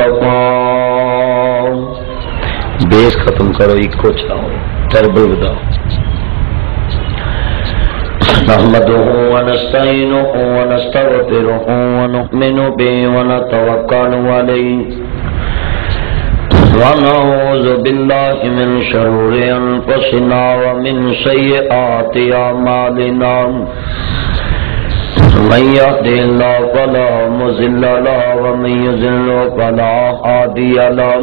المصطفى بیس ختم کرو ایک کو چاہو تربل بداؤ نحمده ونستعينه ونستغفره ونؤمن به ونتوكل عليه ونعوذ بالله من شرور أنفسنا ومن سيئات أعمالنا من يهده الله فلا مضل له ومن يضلل فلا هادي له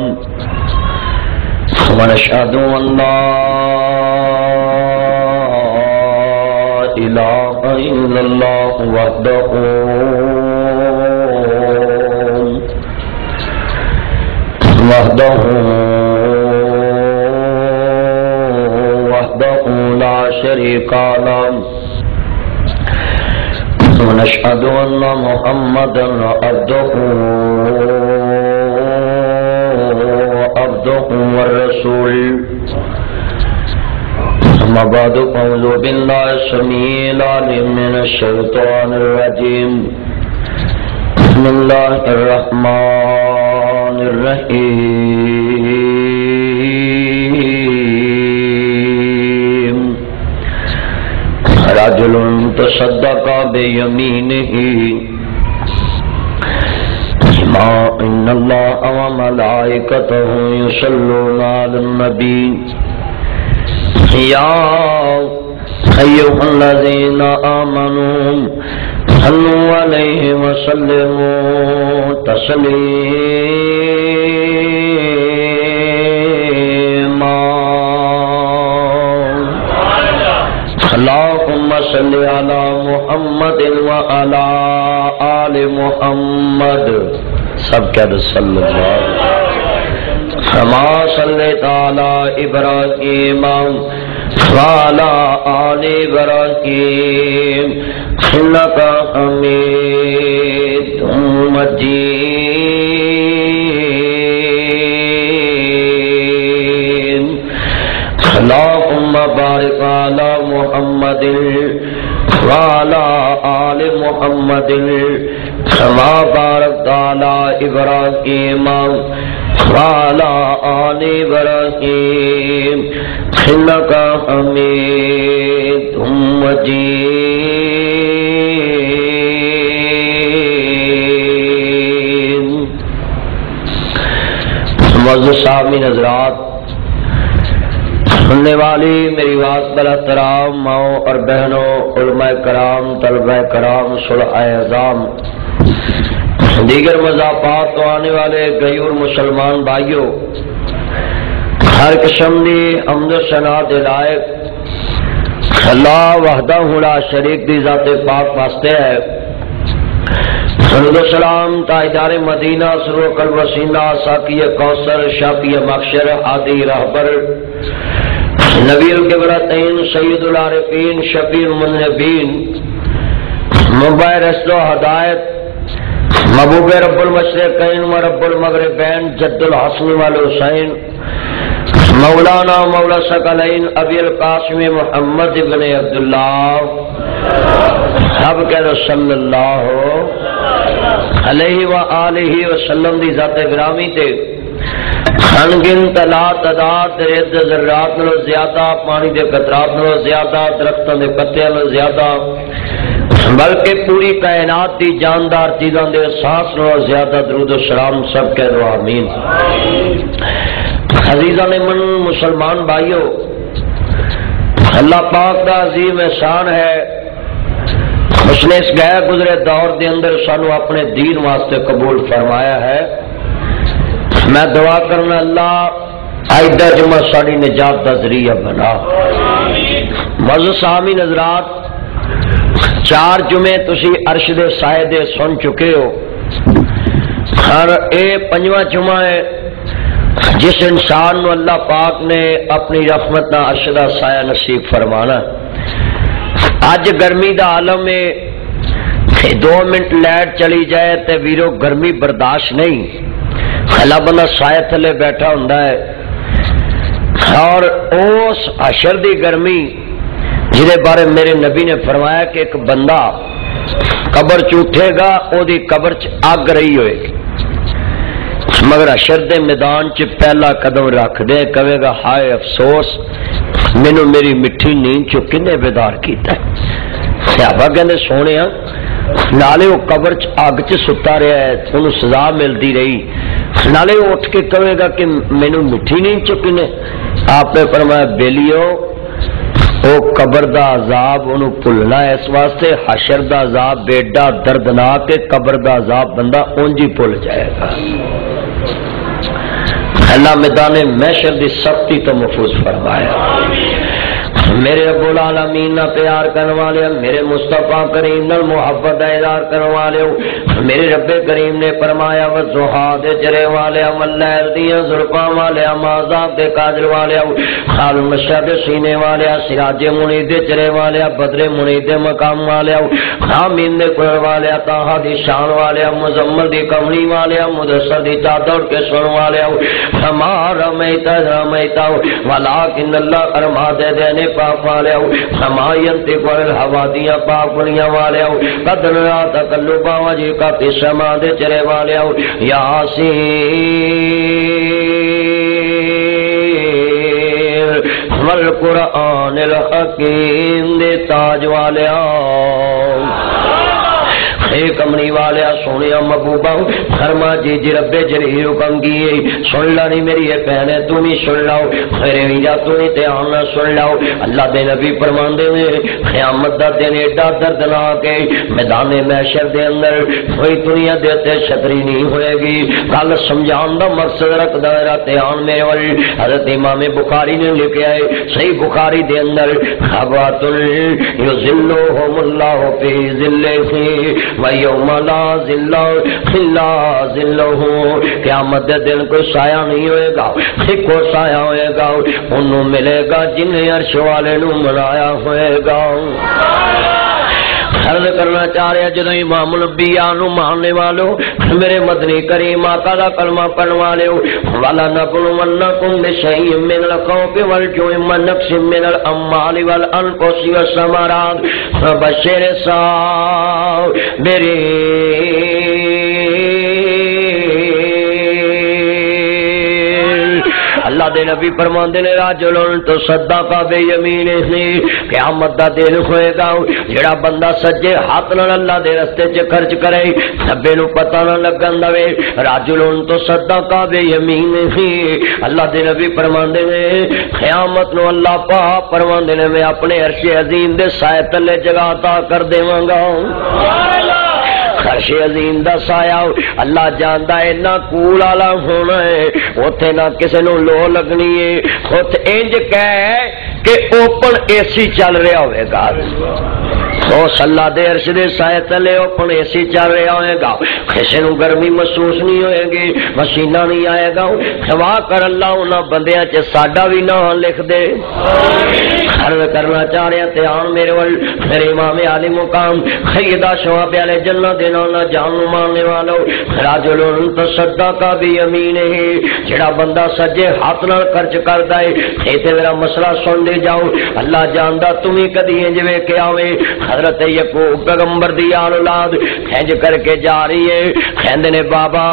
ونشهد أن لا إله إلا الله وحده لا شريك له ونشهد أن محمدا عبده والرسول أما بعد أعوذ بالله السميع العليم من الشيطان الرجيم بسم الله الرحمن الرحيم رجل تصدق بيمينه ما إن الله وملائكته يصلون على النبي يا أيها الذين آمنوا صلوا عليه وسلموا تسليما اللهم صل على محمد وعلى آل محمد سب کہتے صلی اللہ كما صليت على إبراهيم وعلى آل إبراهيم إنك حميد مجيد اللهم بارك على محمد وعلى آل محمد كما باركت على إبراهيم وعلى آل إبراهيم إنك حميد مجيد. معزز سامعین حضرات، سننے والی میری آواز بلا احترام ماؤں اور بہنوں، علماء کرام، طلباء کرام، صلحاء اعظام، دیگر مضافات تو آنے والے غیور مسلمان بھائیوں، ہر قسم دی حمد و ثنا دے لائق اللہ وحدہ لا شریک دی ذات پاک واسطے ہے. درود و سلام تاجدار مدینہ سرور قلب وسینہ ساقی کوثر شافی مخشر ہادی رہبر نبی القبلتین سید العارفین شفیع المذنبین مبعث رشد و ہدایت محبوب رب المشرقین و رب المغربین جد الحسن والحسین مولانا مولا ثقلین ابی القاسم محمد ابن عبداللہ سب کہہ صلی اللہ علیہ وآلہ وسلم دی ذات گرامی تے انگن تلا تعداد رد ذرات نو زیادہ پانی دے قطرات نو زیادہ درختوں دے پتیاں نو زیادہ بلکہ پوری کائنات دی جاندار چیزاں دے احساس نو زیادہ درود و سلام سب کہہ دو آمین. عزیزان من مسلمان بھائیو، اللہ پاک دا عظیم احسان ہے، اس نے اس گئے گزرے دور دے اندر سانو اپنے دین واسطے قبول فرمایا ہے. میں دعا کرنا اللہ آئندہ جمعہ ساری نجات دا ذریعہ بنا. معزز سامعین حضرات، 4 جمعے تسی عرش دے سائے دے سن چکے ہو، ہر اے 5واں جمعہ ہے جس انسان نو اللہ پاک نے اپنی رحمت نہ عرش دا سایہ نصیب فرمانا. اج گرمی دا عالم ہے، 2 منٹ لائٹ چلی جائے تے ویرو گرمی برداشت نہیں، اللہ بندہ سایہ تھلے بیٹھا ہوندا ہے. اور اس حشر دی گرمی جہدے بارے میرے نبی نے فرمایا کہ ایک بندہ قبر چ اٹھے گا او دی قبر چ اگ رہی ہوئے گی، مگر حشر دے میدان چ پہلا قدم رکھ دے کہے گا ہائے افسوس مینوں میری مٹھی نیند چ کنے بیدار کیتا ہے۔ صحابہ کہندے سونے نالے وہ قبر چ اگ چ ستا رہا ہے انہوں سزا ملتی رہی، نالے وہ اٹھ کے کہے گا کہ مینوں مٹھی نیند چ کنے۔ آپ نے فرمایا بیلیو او قبر دا عذاب انہوں بھولنا ہے، اس واسطے حشر دا عذاب بیڈا دردناک ہے، قبر دا عذاب بندہ اونجی بھول جائے گا۔ اللہ میدان محشر دی سختی تو محفوظ فرمایا۔ میرے رب العالمین نہ پیار کرنے والے، میرے مصطفیٰ کریم نال محبت اظہار کرنے والے، میرے رب کریم نے فرمایا والضحیٰ دے چرے والے، واللیل دیاں زلفاں والے، مازاب دے کاجل والے، خال مشہد دے سینے والے، سراج منیر دے چرے والے، بدر منیر دے مقام والے، حامین دے قرآن والے، طٰہٰ دی شان والے، مزمل دی کملی والے، مدثر دی چادر کے سن والے، ہما رمیت رمیت ولکن اللہ ارما دے دینے پاک والے ہما ینطق عن الہوا دیاں پاک بنیاں والے قد نرا تقلب وجهک فی السماء دے چرے والے یاسین والقرآن الحکیم دے تاج والے کمنی والے سونے محبوبہ فرما جی جی رب جلیل حکم کیے سن لانی میری یہ بہنیں تم ہی سن لاؤ خیر ویرا تم ہی دھیان نہ سن لاؤ اللہ دے نبی فرماندے نے قیامت دا دن ایڈا دردناک ہے میدان محشر دے اندر کوئی دنیا دے تے چھتری نہیں ہوئے گی گل سمجھان دا مقصد رکھدا میرا دھیان میرے ول حضرت امام بخاری نے لکھا ہے صحیح بخاری دے اندر خبات یذلهم اللہ فی ذلہ وَيَوْمَ لَا ظِلَّ إِلَّا ظِلُّهُ قیامت دے دن کوئی سایہ نہیں ہوئے گا کو سایہ ہوئے گا انہوں ملے گا جنہیں عرش والے نو ملایا ہوئے گا۔ عرض کرنا چاہ رہے جدو امام الانبیاء نو ماننے والو میرے مدنی کریم آقا دا کلمہ پڑھنے والے والا نبلونکم بشیء من الخوف والجوع ونقص من الاموال والانفس والثمرات فبشر الصابرین۔ اللہ دے نبی فرماندے نے راجلن تو صدق بیمینہ قیامت دا دن ہوئے گا جڑا بندہ سجے ہاتھ نال اللہ دے رستے چ خرچ کرے سبے نو پتہ نہ لگن دے راجلن تو صدق بیمینہ اللہ دے نبی فرماندے نے قیامت نو اللہ پاک فرماندے نے میں اپنے عرش عظیم دے سائے تلے جگہ عطا کر دیواں گا۔ عرش عظیم دا سایہ اللہ جاندا ہے نہ کول والا ہونا ہے اوتھے نہ کسے نو لو لگنی ہے خود انج کہے کہ اوپن اے سی چل رہا ہوئے گا اس اللہ دے عرش دے سائے تلے اوپن اے سی چل رہا ہوئے گا کسے نو گرمی محسوس نہیں ہوئے گی پسینہ نہیں آئے گا خوا کر اللہ انہاں بندیاں چ ساڈا بھی نام لکھ دے۔ عرض کرنا چاہ رہے ہیں آن میرے ول میرے امام عالی مقام سیدہ شواب علیہ جنت دینا نہ جان ماننے والو راجل تصدق بیمینہ جڑا بندہ سجے ہاتھ نال خرچ کردا ہے اے تے میرا مسئلہ سن دے جاؤ اللہ جاندا تمہیں کدی انج ویکھیا ہوے حضرت یعقوب پیغمبر دی اولاد انج کر کے جا رہی ہے کہندے نے بابا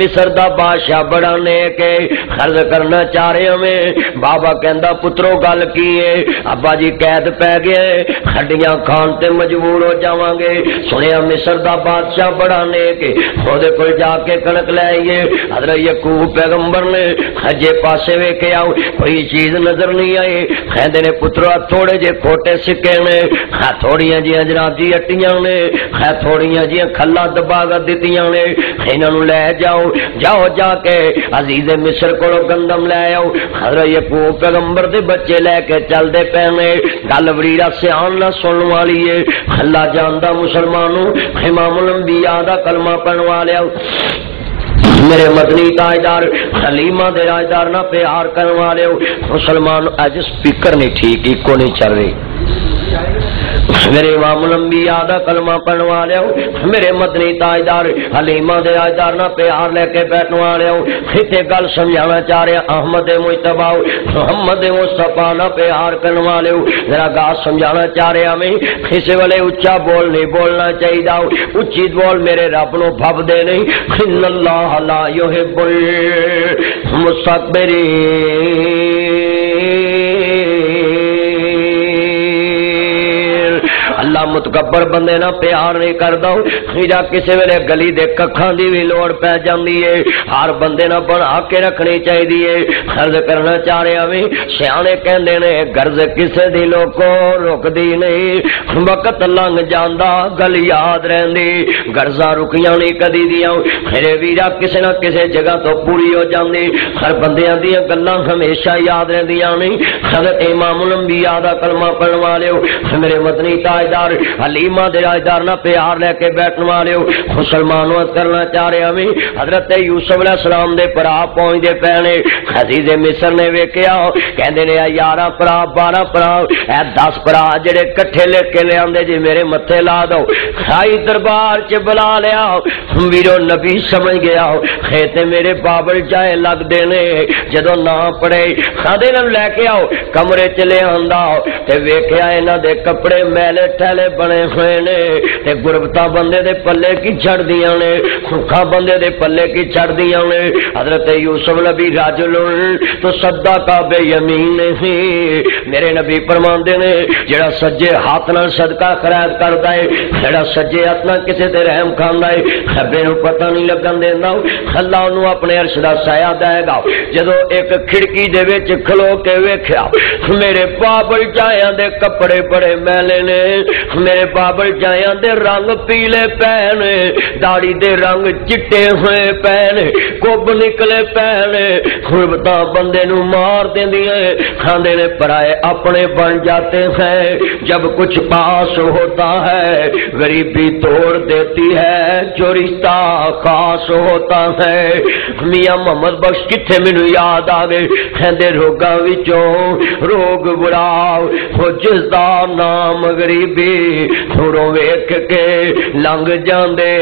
مصر دا بادشاہ بڑا نیک ہے عرض کرنا چاہ رہے ہمیں بابا کہندا پترو گل کی ہے ابا جی قید پہ گئے ہڈیاں کھان تے مجبور ہو جاواں گے سنیا مصر دا بادشاہ بڑا نیک خود کو جا کے کنک لے آئیے حضرت یعقوب پیغمبر نے خجے پاسے ویکھے آؤ کوئی چیز نظر نہیں آئی کہندے نے پترو تھوڑے جے کھوٹے سکے نے تھوڑیاں جیاں جناب جی اٹیاں نے تھوڑیاں جیاں کھلا دبا دتیاں نے انہاں نوں لے جاؤ جاؤ جا کے عزیز مصر کولوں گندم لے آؤ حضرت یعقوب پیغمبر دے بچے لے کے چل دے پینے گل وریرا سیان نہ سنن والی ہے اللہ جاندا مسلمانوں امام الانبیاء دا کلمہ پڑھن والے میرے مدنی تاجدار حلیمہ دے راجدار نہ پیار کرنے والے مسلمان اج سپیکر نہیں ٹھیک ایکو نہیں چل رہی میرے امام الانبیاء دا کلمہ پڑھن والے میرے مدنی تاجدار حلیمہ دے تاجدار نہ پیار لے کے بیٹھن والے تے گل سمجھانا چاہ رہے احمد مجتبی محمد مصطفیٰ نہ پیار کرن والے ذرا گا سمجھانا چاہ رہے ہمیں کسی والے اچھا بول نہیں بولنا چاہیے اچھی بول میرے رب نو بھب دے نہیں ان اللہ لا یحب المستکبرین اللہ متکبر بندے نہ پیار نہیں کردا جا کسی ویلے گلی دے ککھاں دی بھی لوڑ پہ جاندی ہے ہر بندے نہ بنا کے رکھنی چاہیے غرض کرنا چاہ رہے ہمیں سیانے کہندے نے غرض کسے دی لوکو رکدی نہیں وقت لنگ جاندا گل یاد رہندی غرضاں رکیاں نہیں کدی دیاں میرے ویرا کسے نہ کسے جگہ تو پوری ہو جاندی ہر بندیاں دی گلاں ہمیشہ یاد رہندیاں نہیں حضرت امام الانبیاء دا کلمہ پڑھن والے میرے مدنی تاجدار حلیمہ دے تاجدار نہ پیار لے کے بیٹھن والے مسلمانوں کرنا چاہ رہے ہمیں حضرت یوسف علیہ السلام دے پرا پہنچ دے پینے عزیز مصر نے ویکھیا کہندے نے 11 پرا 12 پرا 10 پرا جڑے کٹھے لے کے لے آندے جی میرے متھے لا دو خائی دربار چ بلا لیا ویرو نبی سمجھ گیا تے میرے بابل جائے لگ دے نے جدوں نہ پڑے خادے نوں لے کے آؤ کمرے چ لے آندا تے ویکھیا انہاں دے کپڑے میلے ٹھیلے بنے ہوئے نے تے غربتاں بندے دے پلے کی چھڑ دیاں نے بھوکا بندے دے پلے کی چھڑ دیاں نے حضرت یوسف نبی رجل تو صدقہ بے یمین ہی میرے نبی فرماندے نے جڑا سجے ہاتھ نال صدقہ خیرات کردا ہے جڑا سجے ہاتھ نال کسے تے رحم کھاندا ہے کھبے نوں پتہ نہیں لگن دیندا اللہ اونوں اپنے عرش دا سایہ دے گا جدوں ایک کھڑکی دے وچ کھلو کے ویکھیا میرے بابل جایاں دے کپڑے بڑے میلے نے میرے بابل جایاں دے رنگ پیلے پہنے داڑھی دے رنگ چٹے ہوئے پہنے کب نکلے پہنے غربتاں بندے نو مار دیندیاں کھاندے نے پرائے اپنے بن جاتے ہیں جب کچھ پاس ہوتا ہے غریبی توڑ دیتی ہے جو رشتہ خاص ہوتا ہے میاں محمد بخش کتھے مینوں یاد آ گئے کہندے روگاں وچوں روگ بڑا ہو جس دا نام غریبی تھوڑوں ویکھ کے لنگ جاندے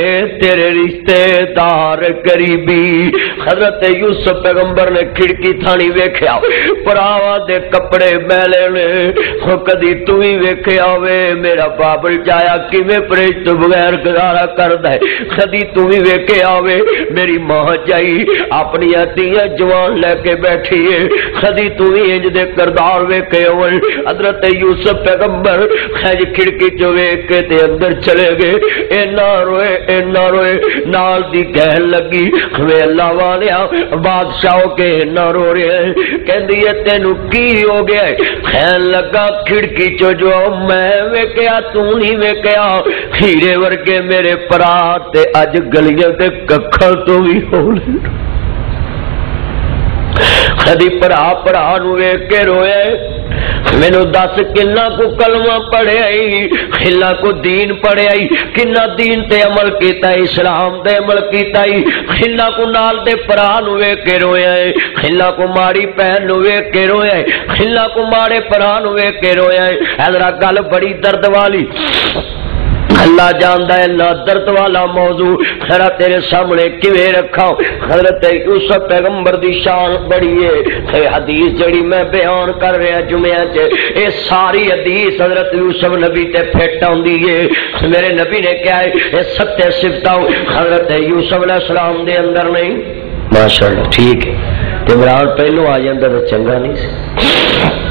تیرے رشتے دار قریبی حضرت یوسف پیغمبر نے کھڑکی تھانی ویکھیا پراوا دے کپڑے میلے نے کدی تو ہی ویکھیا وے میرا بابل جایا کیویں پریش تو بغیر گزارا کردا ہے کدی تو ہی ویکھیا وے میری ماں جائی اپنی عتیہ جوان لے کے بیٹھی ہے کدی تو ہی انج دے کردار ویکھے ہوئے حضرت یوسف پیغمبر خج کھڑکی چو ویکھ کے تے اندر چلے گئے اینا روئے نال دی گہن لگی وے اللہ والیا بادشاہو کے نہ رو رہے کہندی ہے تینوں کی ہو گیا خیال لگا کھڑکی چو جو میں ویکھیا تو نہیں ویکھیا ہیرے ورگے میرے پرات تے اج گلیاں تے ککھاں تو بھی ہولے کدی پرا نو ویکھ کے روئے مینوں دس کنا کو کلمہ پڑھیا کنا کو دین پڑھیا کنا دین تے عمل کیتا اسلام تے عمل کیتا کنا کو نال دے پرا نو ویکھ کے رویا ہے کنا کو ماڑی بہن نو ویکھ کے رویا ہے کنا کو ماڑے پرا نو ویکھ کے رویا ہے حضرت گل بڑی درد والی اللہ جاندا ہے نہ درد والا موضوع ذرا تیرے سامنے کیویں رکھا حضرت یوسف پیغمبر دی شان بڑی ہے حدیث جڑی میں بیان کر رہا جمعہ چ اے ساری حدیث حضرت یوسف نبی تے پھٹ آندی ہے میرے نبی نے کہا ہے اے ستے صفتاں حضرت یوسف علیہ السلام دے اندر نہیں ماشاءاللہ ٹھیک ہے تے عمران پہلو آ جاندا تے چنگا نہیں سی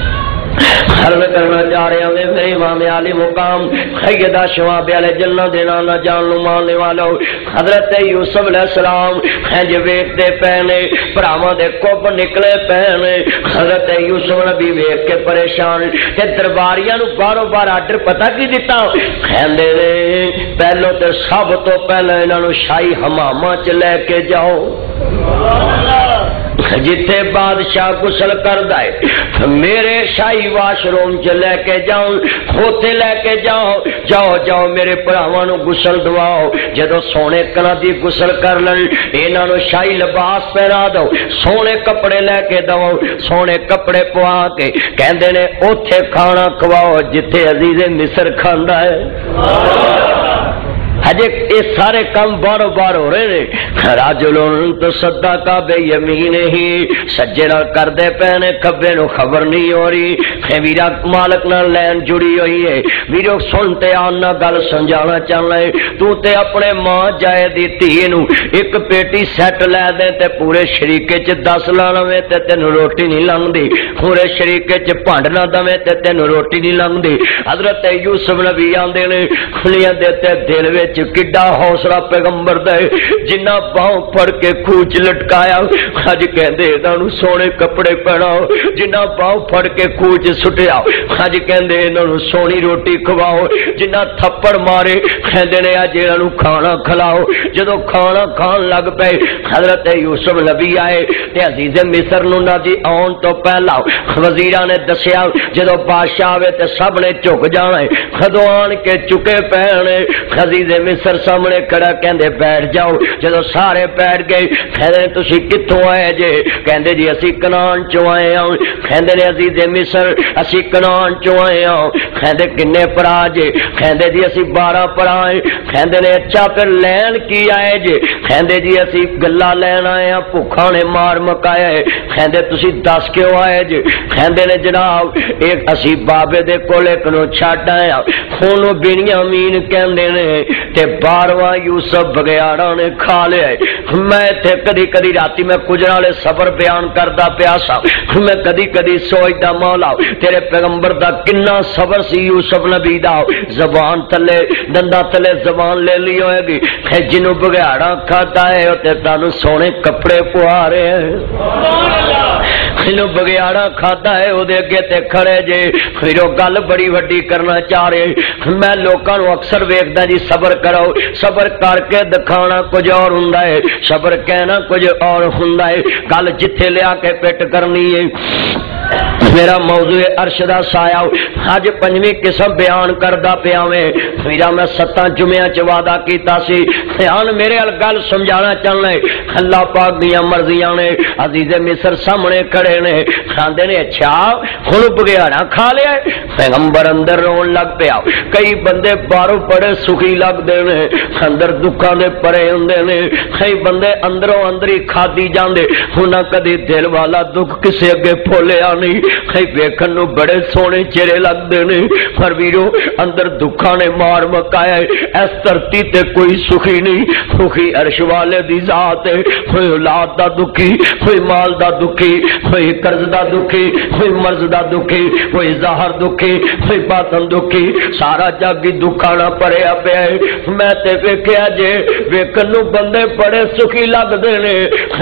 حرم کرنا چاہ رہے ہیں میرے امام عالی مقام سیدہ شواب علیہ جلنا دینا نہ جان لو ماننے والو حضرت یوسف علیہ السلام خنج ویکھ دے پہنے پراواں دے کب نکلے پہنے حضرت یوسف نبی ویکھ کے پریشان تے درباریاں نو بارو بار آرڈر پتہ کی دیتا کہندے پہلو تے سب تو پہلے انہاں نو شاہی حماماں چ لے کے جاؤ جتھے بادشاہ غسل کردا ہے میرے شاہی واش روم چ لے کے جاؤ اوتھے لے کے جاؤ جاؤ جاؤ میرے بھراواں نو غسل دواؤ جدو سونے کنا دی غسل کر لن انہاں نو شاہی لباس پہنا دو سونے کپڑے لے کے دو سونے کپڑے پوا کے کہندے نے اوتھے کھانا کھواؤ جتھے عزیز مصر کھاندا ہے ہجے یہ سارے کام بارو بار ہو رہے ہیں راجلون تو صدقہ بے یمین ہی سجے نال کردے پینے کبے نو خبر نہیں ہو رہی ویرا مالک نال لین جڑی ہوئی ہے ویرو سنتے آنا گل سمجھانا چاہنا ہے تو تے اپنے ماں جائے دی تھی نو ایک پیٹی سیٹ لے دے تے پورے شریکے چ 10 لانا وے تے تینوں روٹی نہیں لنگ دی پورے شریکے چ بھانڈ نہ دے تے تینوں روٹی نہیں لنگ دی حضرت یوسف نبی آندے نے کھلیاں دیتے دل وچ کڈا حوصلہ پیغمبر دے جنہ باہوں پھڑ کے کھوچ لٹکایا اج کہندے انہاں نو سونے کپڑے پہناؤ جنہ باہوں پھڑ کے کھوچ سٹیا اج کہندے انہاں نو سونی روٹی کھواؤ جنہ تھپڑ مارے کہندے نے اج انہاں نو کھانا کھلاؤ جدوں کھانا کھان لگ پے حضرت یوسف نبی آئے تے عزیز مصر نو نہ جی آن تو پہلا وزیراں نے دسیا جدوں بادشاہ آوے تے سب نے جھک جانا ہے کدوں آن کے چکے پینے عزیز مصر سامنے کھڑا کہندے بیٹھ جاؤ جدو سارے بیٹھ گئے کہندے تسی کتھوں آئے جے کہندے جی اسی کنان چوں آئے ہاں کہندے نے عزیز مصر اسی کنان چوں آئے ہاں کہندے کنے پرا جے کہندے جی اسی 12 پرا ہیں کہندے نے اچھا پھر لین کی آئے جے کہندے جی اسی گلا لین آئے ہاں بھوکھاں نے مار مکایا ہے کہندے تسی 10 کیوں آئے جے کہندے نے جناب ایک اسی بابے دے کولے کنوں چھڈ آئے ہاں خونو بنیامین کہندے نے تے 12واں یوسف بگیاڑا نے کھا لیا میں تے کدی کدی راتی میں کجرا والے صبر بیان کردا پیا سا میں کدی کدی سوچدا مولا تیرے پیغمبر دا کنا صبر سی یوسف نبی دا زبان تلے دندا تلے زبان لے لی ہوئے گی جنوں بگیاڑا کھاتا ہے تے تانوں سونے کپڑے پوا رہے ہیں جنوں بگیاڑا کھاتا ہے او دے اگے تے کھڑے جے پھر او گل بڑی وڈی کرنا چاہ رہے میں لوکاں نو اکثر ویکھدا جی صبر کرو صبر کر کے دکھانا کچھ اور ہوندا ہے صبر کہنا کچھ اور ہوندا ہے گل جتھے لیا کے پٹ کرنی ہے میرا موضوع عرش دا سایہ اج 5ویں قسم بیان کردا پیا میرا میں 7 جمعیاں چ وعدہ کیتا سی ہن میرے ال گل سمجھانا چاہنا ہے اللہ پاک دیاں مرضیاں نے عزیز مصر سامنے کھڑے نے کھاندے نے اچھا ہن بگیاڑا کھا لیا پیغمبر اندر رون لگ پیا کئی بندے باہروں بڑے سخی لگدے نے اندر دکھاں دے پرے ہوندے نے کئی بندے اندروں اندری کھادی جاندے انہاں کدی دل والا دکھ کسے اگے پھولیا نہیں کئی ویکھن نو بڑے سونے چہرے لگدے نے پر ویرو اندر دکھاں نے مار مکایا اس دھرتی تے کوئی سخی نہیں سخی عرش والے دی ذات ہے کوئی اولاد دا دکھی کوئی مال دا دکھی کوئی قرض دا دکھی کوئی مرض دا دکھی کوئی ظاہر دکھی کوئی باطن دکھی سارا جگ ہی دکھانا پڑیا پیا میں تے ویکھیا جے ویکھن نو بندے بڑے سخی لگدے نے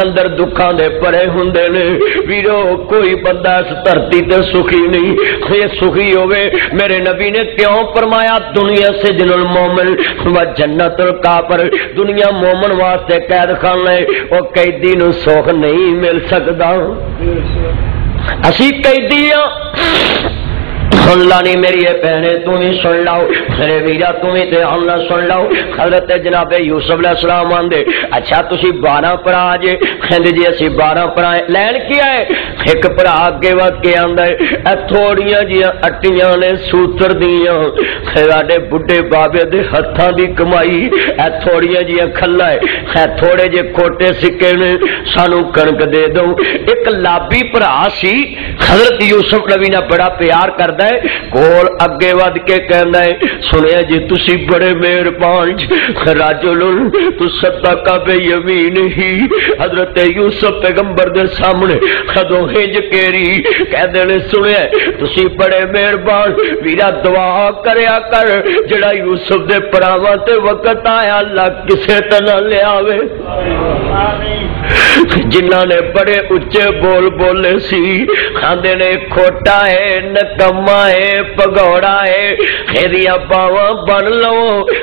اندر دکھاں دے پرے ہوندے نے ویرو کوئی بندہ اس دھرتی تے سخی نہیں یہ سخی ہوئے میرے نبی نے کیوں فرمایا دنیا سے جن المومن و جنت الکافر دنیا مومن واسطے قید خانہ ہے وہ قیدی نو سوکھ نہیں مل سکتا اسی قیدیاں سن لانی میری بہنے تمہیں سن لاؤ میرے ویرا تمہیں تے ہم سن لاؤ حضرت جناب یوسف علیہ السلام آندے اچھا تسی 12 پرا جے کہندے جی اسی 12 پرا لین کیا ہے ایک پرا اگے وقت کے آندا ہے اے تھوڑیاں جیاں اٹیاں نے سوتر دیاں ساڈے بڈھے بابے دے ہتھاں دی کمائی اے تھوڑیاں جیاں کھلا ہے اے تھوڑے جے کھوٹے سکے نے سانو کنک دے دو ایک لابی پرا سی حضرت یوسف نبی نے بڑا پیار کردا ہے کول اگے ود کے کہندا ہے سنیا جی تسی بڑے مہربان راجل تو صدقہ بے یمین ہی حضرت یوسف پیغمبر دے سامنے خدو ہج کیری کہندے نے سنیا تسی بڑے مہربان ویرا دعا کریا کر جڑا یوسف دے پراواں تے وقت آیا اللہ کسے تے نہ لے آوے جنہاں نے بڑے اچے بول بولے سی کھاندے نے کھوٹا ہے نکما ہے پگوڑا ہے ایدیاں باواں بن لو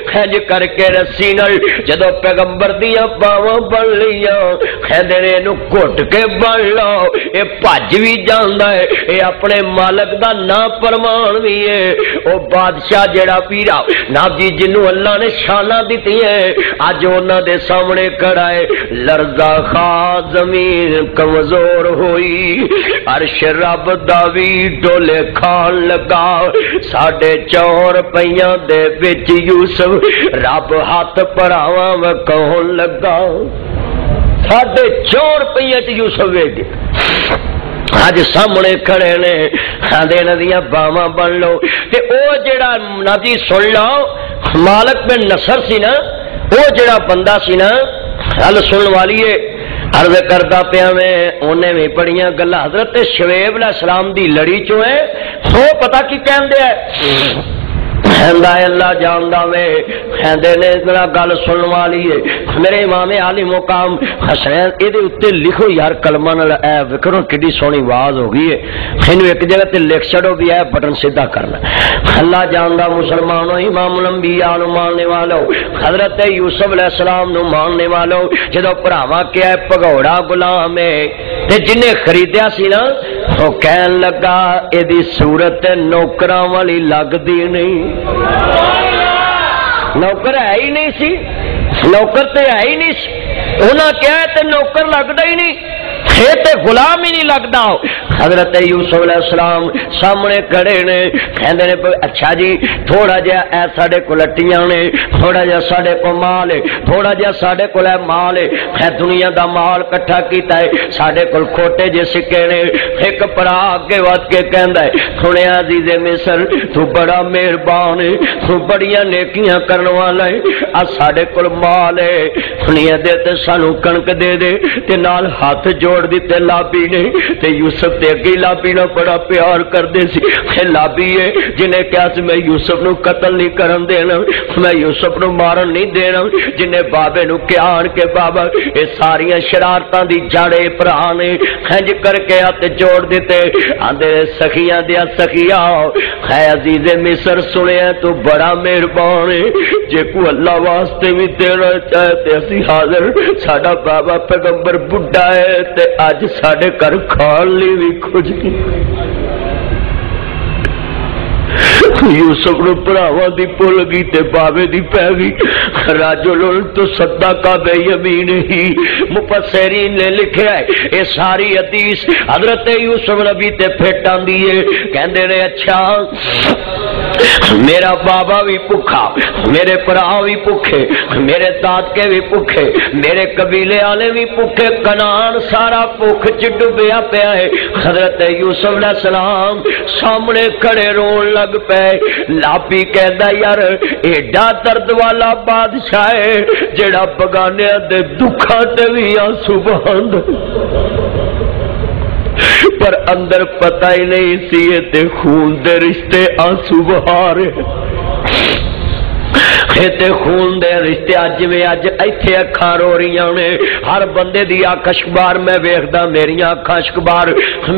خج کر کے رسی نال جدو پیغمبر دیاں باواں بن لیاں کہندے نے اینو گھٹ کے بن لو اے بھج بھی جاندا ہے اے اپنے مالک دا نا فرمان بھی ہے او بادشاہ جڑا پیرا نا جی جنوں اللہ نے شاناں دتی ہیں اج انہاں دے سامنے کھڑا ہے لرزا خا زمین کمزور ہوئی عرش رب دا وی ڈولے کھان لگا 4.5 روپیاں دے وچ یوسف رب ہاتھ پڑھاواں وکھاون لگا 4.5 روپیے چ یوسف ویچ دیا اج سامنے کھڑے نے آدھے ندیاں باواں بن لو تے او جڑا نبی سن لو مالک بن نصر سی نا او جڑا بندہ سی نا گل سن والی ہے عرض کردا پیا میں انہیں بھی بڑیاں گلاں حضرت شعیب علیہ السلام دی لڑی چوں ہے سو پتہ کی کہندے ہے کہندا ہے اللہ جاندا وے کہندے نے ذرا گل سن والی ہے میرے امام عالی مقام حسین اے دے اوتے لکھو یار کلمہ نال اے وکرو کڈی سونی آواز ہو گئی ہے اینو ایک جگہ تے لکھ چھڑو بھی ہے بٹن سیدھا کرنا اللہ جاندا مسلمانوں امام الانبیاء نو ماننے والو حضرت یوسف علیہ السلام نو ماننے والو جدو بھراواں کیا پگوڑا غلام ہے تے جنے خریدیا سی نا او کہن لگا اے دی صورت نوکراں والی لگدی نہیں نوکر ہے ہی نہیں سی نوکر تے ہے ہی نہیں سی انہاں کیا ہے تے نوکر لگدا ہی نہیں تے غلام ہی نہیں لگدا حضرت یوسف علیہ السلام سامنے کھڑے نے کہندے نے اچھا جی تھوڑا جہا اے ساڈے کول لٹیاں نے تھوڑا جہا ساڈے کول مال ہے تھوڑا جہا ساڈے کول مال ہے اے دنیا دا مال اکٹھا کیتا ہے ساڈے کول کھوٹے جے سکے نے ایک پرا اگے ود کے کہندا ہے سنیا عزیز مصر تو بڑا مہربان ہے تو بڑیاں نیکیاں کرن والا ہے آ ساڈے کول مال ہے سنیا دے تے سانو کنک دے دے تے نال ہاتھ جوڑ دیتے لابی نے تے یوسف تے اگے لابی نہ بڑا پیار کر دے سی اے لابی ہے جنہیں کہا سی میں یوسف نو قتل نہیں کرن دینا میں یوسف نو مارن نہیں دینا جنہیں بابے نو کیا آن کے بابا اے ساریاں شرارتاں دی جاڑے پرانے خنج کر کے ہاتھ جوڑ دیتے آندے سخیاں دیا سخیا اے عزیز مصر سنے تو بڑا مہربان ہے جے کو اللہ واسطے بھی دینا چاہے تے اسی حاضر ساڈا بابا پیغمبر بڈھا ہے تے اج ساڈے گھر کھان لی بھی کچھ نہیں یوسف نو بھراواں دی بھل گئی تے بابے دی پی گئی رجل تصدق بیمینہ مفسرین نے لکھیا ہے اے ساری حدیث حضرت یوسف نبی تے پھٹ آندی ہے کہندے نے اچھا میرا بابا بھی بھوکا میرے بھرا بھی بھوکے میرے دادکے بھی بھوکے میرے قبیلے والے بھی بھوکے کنان سارا بھوک چ ڈبیا پیا ہے حضرت یوسف علیہ السلام سامنے کھڑے رون لگ پے لابی کہندا یار ایڈا درد والا بادشاہ ہے جڑا بگانیاں دے دکھاں تے وی آنسو بہاندا پر اندر پتہ ہی نہیں سی تے خون دے رشتے آنسو بہارے تے خون دے رشتے اج میں اج ایتھے اکھاں رو رہیاں نے ہر بندے دی اکھ اشکبار میں ویکھدا میریاں اکھاں اشکبار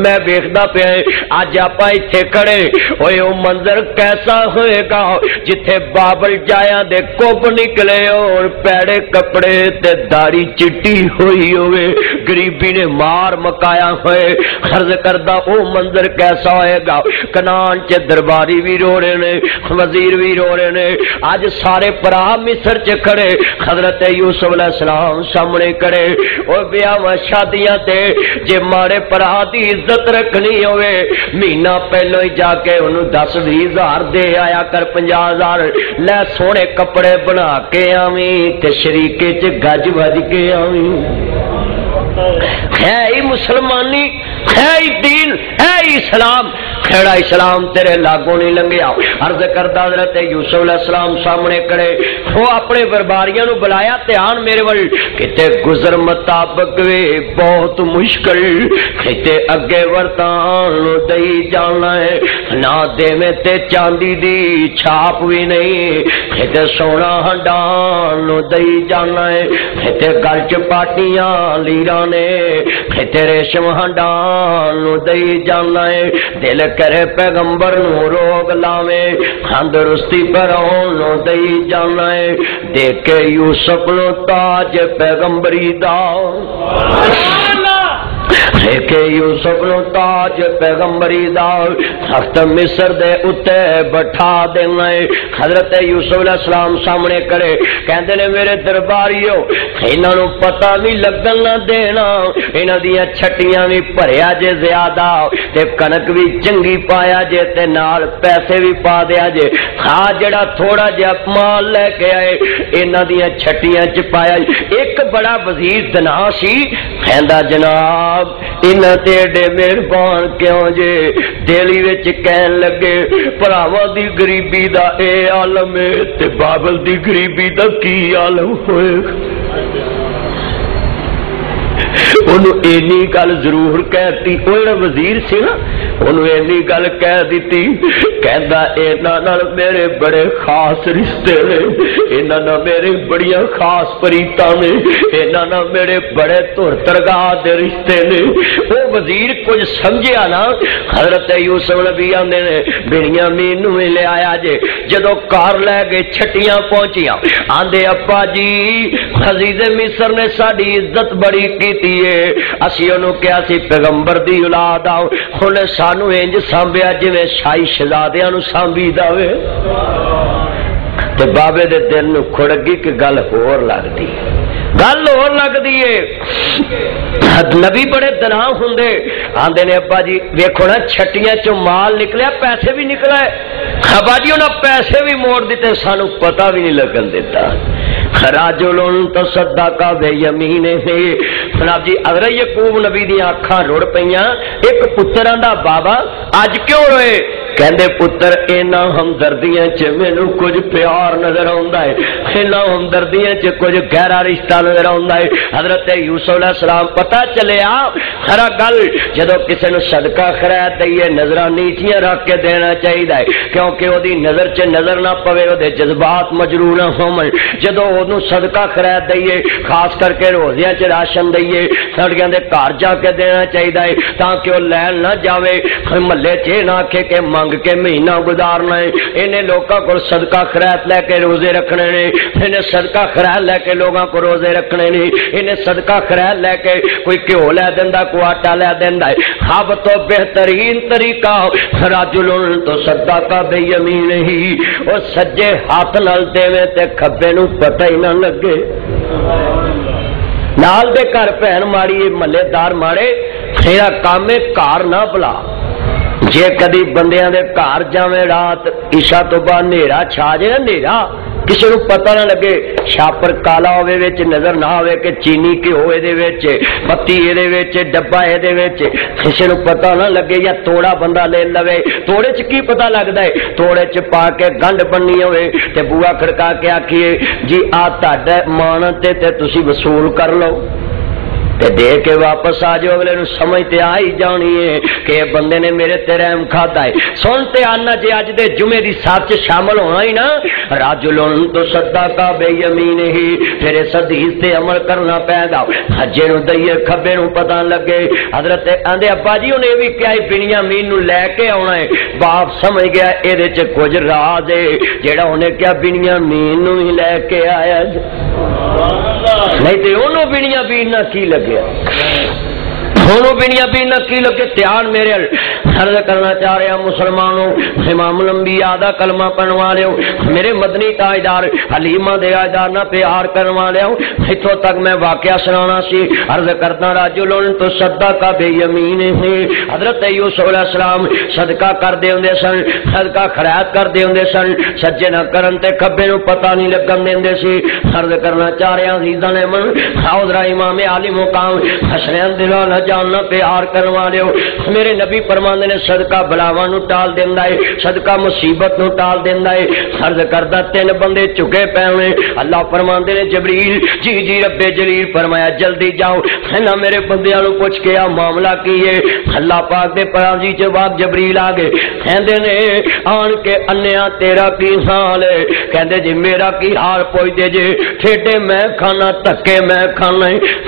میں ویکھدا پیا اج آپاں ایتھے کھڑے اوئے او منظر کیسا ہوئے گا جتھے بابل جایا دے کب نکلے اور پیڑے کپڑے تے داڑھی چٹی ہوئی ہوئے غریبی نے مار مکایا ہوئے عرض کردا او منظر کیسا ہوئے گا کنان چ درباری بھی رو رہے نے وزیر بھی رو رہے نے اج سارے پرا مصر چ کھڑے حضرت یوسف علیہ السلام سامنے کھڑے او بیاواں شادیاں تے جے ماڑے پرا دی عزت رکھنی ہوئے مہینہ پہلو ہی جا کے انہوں 10-20 ہزار دے آیا کر 50 ہزار لے سونے کپڑے بنا کے آویں تے شریکے چ گج بج کے آویں ہے ہی مسلمانی ہے ہی دین ہے ہی اسلام کھڑا اسلام تیرے لاگوں نہیں لنگیا عرض کردہ حضرت یوسف علیہ السلام سامنے کھڑے وہ اپنے درباریاں نو بلایا دھیان میرے ول کتے گزر مطابق وے بہت مشکل کتے اگے ورتان دئی جانا ہے نہ دے میں تے چاندی دی چھاپ بھی نہیں کتے سونا ہنڈان دئی جانا ہے کتے گل چ پاٹیاں لیراں نے کتے ریشم ہنڈان دئی جانا ہے دل کرے پیغمبر نو روگ لاوے تندرستی پر نو دئی جانا ہے دیکھے یوسف نو تاج پیغمبری دا دیکھے یوسف نو تاج پیغمبری دا تخت مصر دے اتے بٹھا دینا ہے حضرت یوسف علیہ السلام سامنے کرے کہندے نے میرے درباریو انہاں نو پتہ نہیں لگن نہ دینا انہاں دیاں چھٹیاں بھی بھریا جے زیادہ تے کنک بھی چنگی پایا جے تے نال پیسے بھی پا دیا جے ہاں جڑا تھوڑا جہا مال لے کے آئے انہاں دیاں چھٹیاں چ پایا ایک بڑا وزیر دنا سی کہندا جناب انہاں تے ایڈے مہربان کیوں جے دلی وچ کہن لگے بھراواں دی غریبی دا اے عالم ہے تے بابل دی غریبی دا کی عالم ہوئے انہوں اینی گل ضرور کہتی وہ وزیر سی نا انہوں اینی گل کہہ دیتی کہندا انہاں نال میرے بڑے خاص رشتے نے انہاں نال میرے بڑیاں خاص پریتاں نے انہاں نال میرے بڑے تر ترگاہ دے رشتے نے وہ وزیر کچھ سمجھیا نا حضرت یوسف نبی آندے نے بنیامین نو لے آیا جے جدوں کار لے گئے چھٹیاں پہنچیاں آندے ابا جی عزیز مصر نے ساڈی عزت بڑی کیتی ہے اسی انہوں کیا سی پیغمبر دی اولاد آؤ انہیں سانو انج سانبیا جویں شاہی شہزادیاں نو سانبی داوے تے بابے دے دل نو کھڑگی کہ گل ہور لگدی گل ہور لگدی ہے نبی بڑے دنا ہوندے آندے نے ابا جی ویکھو نا چھٹیاں چوں مال نکلیا پیسے بھی نکلا ہے ابا جی انہاں پیسے بھی موڑ دیتے سانو پتہ بھی نہیں لگن دیتا راجل تصدق بیمینہ جناب جی اگر یعقوب نبی دی آنکھاں رڑ پئیاں ایک پتراں دا بابا اج کیوں روئے کہندے پتر اینا ہمدردیاں چ مینوں کچھ پیار نظر آوندا ہے اینا ہمدردیاں چ کچھ گہرا رشتہ نظر آوندا ہے حضرت یوسف علیہ السلام پتہ چلیا ہر گل جدوں کسے نوں صدقہ خیرات دئیے نظراں نیچیاں رکھ کے دینا چاہیے کیونکہ اودی نظر چ نظر نہ پوے اودے جذبات مجروح نہ ہون جدوں اودوں صدقہ خیرات دئیے خاص کر کے روزیاں چ راشن دئیے سڑکاں دے گھر جا کے دینا چاہیے تاکہ وہ لین نہ جاوے محلے چ نہ آکھے کہ کے مہینہ گزارنا ہے انہیں لوگوں کو صدقہ خیرات لے کے روزے رکھنے نے انہیں صدقہ خیرات لے کے لوگوں کو روزے رکھنے نے انہیں صدقہ خیرات لے کے کوئی گھیو لے دیندا کوئی آٹا لے دیندا ہے اب تو بہترین طریقہ رجل تو صدقہ بیمینہ ہی او سجے ہاتھ نال دیوے تے کھبے نو پتہ ہی نہ لگے نال دے گھر بہن ماڑی محلے دار ماڑے تیرا کام ہے گھر نہ بلا جے کدی بندیاں دے گھر جاویں رات عشاء تو بعد نیرا چھا جائے نیرا کسی نو پتہ نہ لگے شاپر کالا ہوے وچ نظر نہ ہوے کہ چینی گھیو دے وچ پتی دے وچ ڈبا دے وچ کسی نو پتہ نہ لگے یا توڑا بندہ لے لوے توڑے چ کی پتہ لگدا ہے توڑے چ پا کے گنڈ بننی ہوے تے بوا کھڑکا کے آکھیے جی آ تہاڈا مانت تے تسی وصول کر لو تے دے کے واپس آ جاؤ اگلے نو سمجھ تے آ ہی جانی ہے کہ بندے نے میرے تے رحم کھادا ہے سنتے آنا جے اج دے جمعے دی ساتھ شامل ہونا ہی نا راجل تو صدقہ بیمینہ ہی پھر اس حدیث تے عمل کرنا پے گا حجے نو دئیے کھبے نو پتہ لگے حضرت آندے ابا جی انہیں بھی کیا بنیامین نو لے کے آنا ہے باپ سمجھ گیا اے دے چ کچھ راز ہے جیڑا انہیں کیا بنیامین نو ہی لے کے آیا نہیں تے انہوں بنیامین نہ کی لگے دونوں بنیامین کی لگے دھیان میرے عرض کرنا چاہ رہا مسلمانوں امام الانبیاء دا کلمہ پڑھن والےو میرے مدنی تاجدار حلیمہ دے تاجدار نہ پیار کرن والےو ایتھوں تک میں واقعہ سنانا سی عرض کرتا رجل تو صدقہ بیمینہ حضرت یوسف علیہ السلام صدقہ کر دے ہوندے سن صدقہ خیرات کر دے ہوندے سن سجے نہ کرن تے کھبے نو پتہ نہیں لگن دیندے سی عرض کرنا چاہ رہا عزیزاں نے من حضرت امام عالی مقام حسنین دلال جاننا پیار کرن والےو میرے نبی فرماندے نے صدقہ بلاواں نو ٹال دیندا ہے صدقہ مصیبت نو ٹال دیندا ہے عرض کردا تین بندے چکے پے ہوئے اللہ فرماندے نے جبریل جی جی رب جلیل فرمایا جلدی جاؤ نہ میرے بندیاں نو پوچھ کے آ معاملہ کی ہے اللہ پاک دے پراضی جواب جبریل آ گئے کہندے نے آن کے انیا تیرا کی حال ہے کہندے جی میرا کی حال پوچھ دے جے ٹھیڈے میں کھانا تکے میں کھانا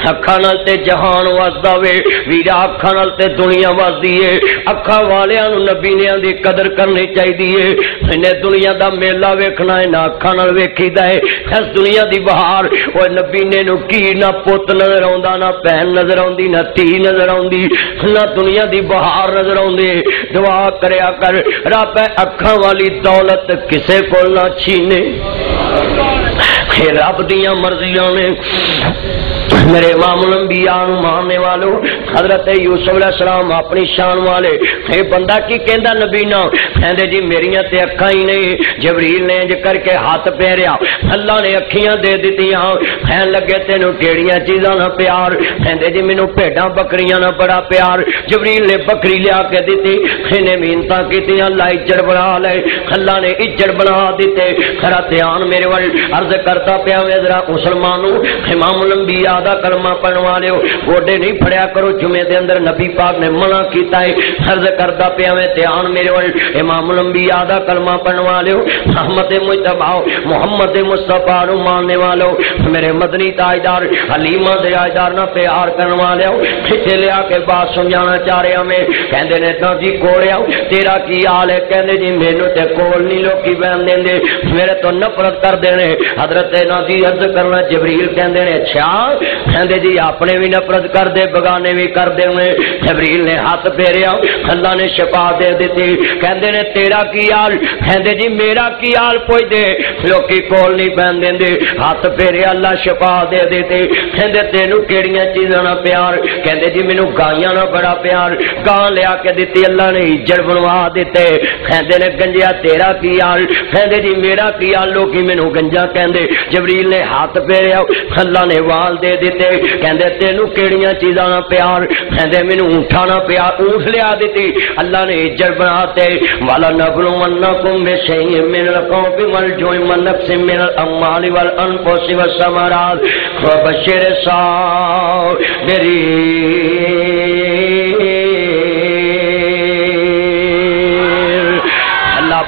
اکھاں نال تے جہان وسدا وے ویرا اکھاں نال تے دنیا وسدی ہے اکھاں والیاں نوں نبی نے دی قدر کرنی چاہیے انہیں دنیا دا میلہ ویکھنا ہے نہ اکھاں نال ویکھیدا ہے اس دنیا دی بہار او نبی نے نو کی نہ پوت نظر آوندا نہ بہن نظر آوندی نہ تھی نظر آوندی نہ دنیا دی بہار نظر آوندی دعا کریا کر رب اکھاں والی دولت کسے کول نہ چھینے رب دیاں مرضیاں نے میرے امام الانبیاء ماننے والوں حضرت یوسف علیہ السلام اپنی شان والے اے بندہ کی کہندا نبی نا کہندے جی میریاں تے اکھاں ہی نہیں جبریل نے انج کر کے ہاتھ پھیریا اللہ نے اکھیاں دے دتیاں کہن لگے تینوں کیڑیاں چیزاں نہ پیار کہندے جی مینوں بھیڈاں بکریاں نہ بڑا پیار جبریل نے بکری لیا کے دتی نے مینتاں کیتیاں اللہ اجڑ بنا لے اللہ نے اجڑ بنا دیتے خرا دھیان میرے ول عرض کرتا پیا میں ذرا مسلمانوں امام الانبیاء دا کلمہ پڑھن والے گوڈے نہیں پھڑیا کرو جمعے دے اندر نبی پاک نے منع کیتا ہے عرض کرتا پیا میں دھیان میرے ول امام الانبیاء دا کلمہ پڑھن والے محمد مجتبی محمد مصطفیٰ نو ماننے والو میرے مدنی تاجدار حلیمہ دے تاجدار نہ پیار کرن والے کھچے لیا کے بات سمجھانا چاہ رہا میں کہندے نے تا جی کولیا تیرا کی حال ہے کہندے جی مینوں تے کول نہیں لوکی بہن دیندے میرے تو نفرت کر دینے حضرت نبی عرض کرنا جبریل کہندے نے اچھا کہندے جی اپنے بھی نفرت کر دے بگانے بھی کر دے میں جبریل نے ہاتھ پھیریا اللہ نے شفا دے دیتی کہندے نے تیرا کی حال کہندے جی میرا کی حال پوچھ دے لوکی کول نہیں بہن دیندے ہاتھ پھیریا اللہ شفا دے دیتے کہندے تینوں کیڑیاں چیزاں نہ پیار کہندے جی مینوں گائیاں نہ بڑا پیار گاں لیا کے دیتی اللہ نے اجڑ بنوا دیتے کہندے نے گنجیا تیرا کی حال کہندے جی میرا کی حال لوکی مینوں گنجا کہندے جبریل نے ہاتھ پھیریا اللہ نے وال دے دیتے کہندے تینوں کیڑیاں چیزاں نہ پیار کہندے مینوں اونٹھا نہ پیار اونٹ لیا دیتی اللہ نے اجڑ بناتے والا نبلونکم بشیء من الخوف والجوع والنقص من الاموال والانفس والثمرات وبشر الصابرین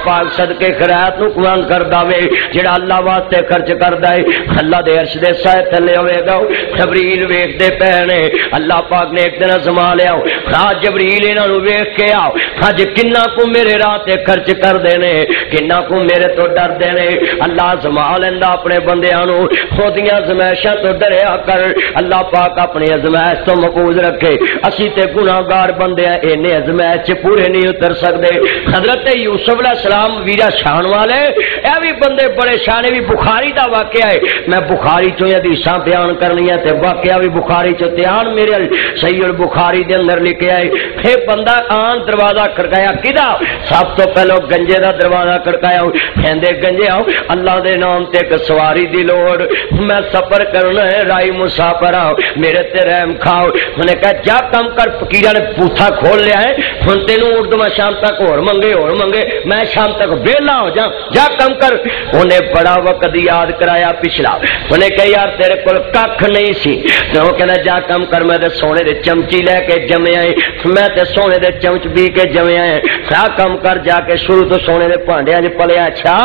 پاک صدقے خیرات نو قرآن کر داوے جڑا اللہ واسطے خرچ کردا ہے اللہ دے عرش دے سائے تھلے ہوے گا جبریل ویکھ دے پہنے اللہ پاک نے ایک دن سما لیا خاص جبریل انہاں نو ویکھ کے آ اج کنا کو میرے راہ تے خرچ کر دینے کنا کو میرے تو ڈر دینے اللہ سما لیندا اپنے بندیاں نو خودیاں زمائشاں تو ڈریا کر اللہ پاک اپنی ازمائش تو محفوظ رکھے اسی تے گناہگار بندے ہیں اینے ازمائش چ پورے نہیں اتر سکدے حضرت یوسف علیہ السلام ویرا شان والے اے بھی بندے بڑے شانے بھی بخاری دا واقعہ ہے میں بخاری چوں حدیثاں بیان کرنی ہے تے واقعہ بھی بخاری چوں دھیان میرے صحیح البخاری دے اندر لکھیا ہے پھر بندہ آن دروازہ کھڑکایا کدا سب تو پہلو گنجے دا دروازہ کھڑکایا کہندے گنجے آؤ اللہ دے نام تے ایک سواری دی لوڑ میں سفر کرنا ہے رائی مسافر آؤ میرے تے رحم کھاؤ انہیں کہا جا کم کر فقیرہ نے پوتھا کھول لیا ہے ہن تینوں اردو میں شام تک اور منگے میں شام تک ویلا ہو جا جا کم کر انہیں بڑا وقت یاد کرایا پچھلا انہیں کہا یار تیرے کول ککھ نہیں سی وہ کہنا جا کم کر میں تے سونے دے چمچی لے کے جمے آئے میں تے سونے دے چمچ پی کے جمے آئے جا کم کر جا کے شروع تو سونے دے پانڈیاں چ پلیا اچھا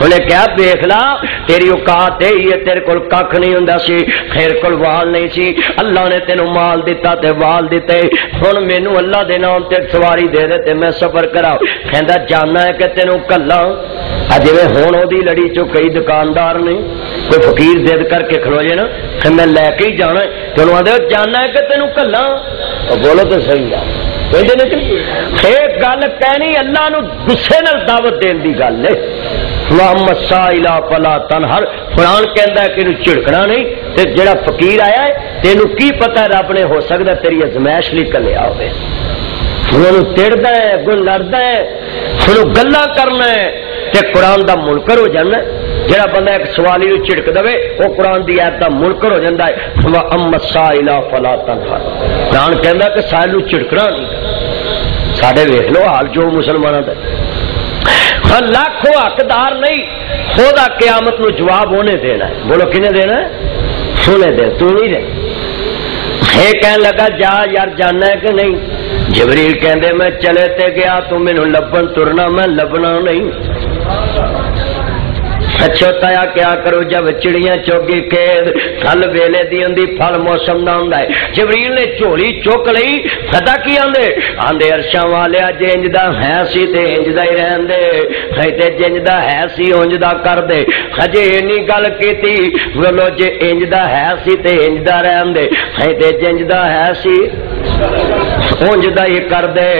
انہیں کہا دیکھ لا تیری اوقات ہے یہ تیرے کول ککھ نہیں ہوندا سی پھر کول وال نہیں سی اللہ نے تینوں مال دیتا تے وال دیتے ہن مینوں اللہ دے نام تے سواری دے دے تے میں سفر کرا کہندا جاننا ہے کہ تینوں کلا جی ہوں وہ لڑی چو کئی دکاندار نے کوئی فقیر ضد کر کے کھلو جائے نا پھر میں لے کے ہی جانا تینوں آدھے جاننا ہے کہ تینوں کلا بولو تو صحیح ہے ایک گل کہنی اللہ نو غصے نال دعوت دین دی گل ہے محمد سائلہ فلا تنہر قرآن کہندا ہے کہ چڑکنا نہیں تے جڑا فقیر آیا ہے تینوں کی پتہ رب نے ہو سکتا تیری ازمائش لکھ لیا ہوئے انہوں تڑدا ہے اگوں لڑدا ہے انہوں گلاں کرنا ہے تے قرآن دا منکر ہو جانا ہے جڑا بندہ ایک سوالی نو چڑک دے وہ قرآن دی آیت دا منکر ہو جاندا ہے اما السائل فلا تنہر قرآن کہندا کہ سائل نو چڑکنا نہیں ساڈے ویکھ لو حال جو مسلماناں دا لاکھوں حقدار نہیں خدا قیامت نو جواب ہونے دینا ہے بولو کنے دینا ہے سنے دے تو نہیں دے یہ کہنے لگا جا یار جانا ہے کہ نہیں جبریل کہندے میں چلے تے گیا تو مینوں لبن ترنا میں لبنا نہیں چھوٹایا کیا کرو جب چڑیاں چوگی قید پھل ویلے دی اندی پھل موسم دا ہوندا ہے جبریل نے جھولی چک لئی پتہ کی آندے عرشاں والیا جے انج دا ہے سی تے انج دا ہی رہن دے تے جنج دا ہے سی انج دا کر دے ہجے اینی گل کیتی بولو جے انج دا ہے سی تے انج دا رہن دے تے جنج دا ہے سی انج دا ہی کر دے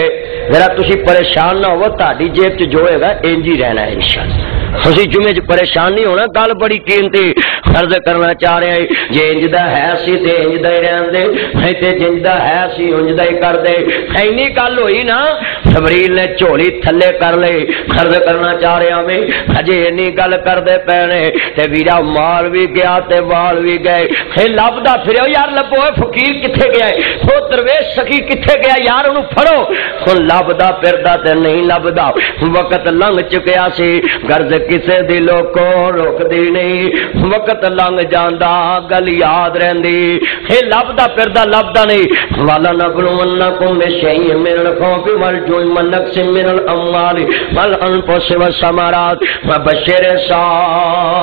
ذرا تسی پریشان نہ ہو تہاڈی جیب چ جو ہوئے گا انج ہی رہنا ہے انشاءاللہ تسی جمعے چ پریشان نہیں ہونا گل بڑی قیمتی عرض کرنا چاہ رہے ہیں جے انج دا ہے سی تے انج دا ہی رہن دے تے جنج دا ہے سی انج دا ہی کر دے اینی گل ہوئی نا جبریل نے جھولی تھلے کر لئی عرض کرنا چاہ رہے ہیں ہجے اینی گل کر دے پینے تے ویرا مال بھی گیا تے وال بھی گئے پھر لبدا پھرو یار لبو فقیر کتھے گیا ہے وہ درویش سخی کتھے گیا یار انہوں پھڑو ہن لبدا پھردا تے نہیں لبدا وقت لنگ چکیا سی غرض کسے دلوں کو روک دی نہیں وقت لنگ جاندا گل یاد رہندی اے لبدا پھردا لبدا نہیں والا نبلونکم بشیء من الخوف والجوع والنقص من الاموال والانفس والثمرات وبشر الصابرین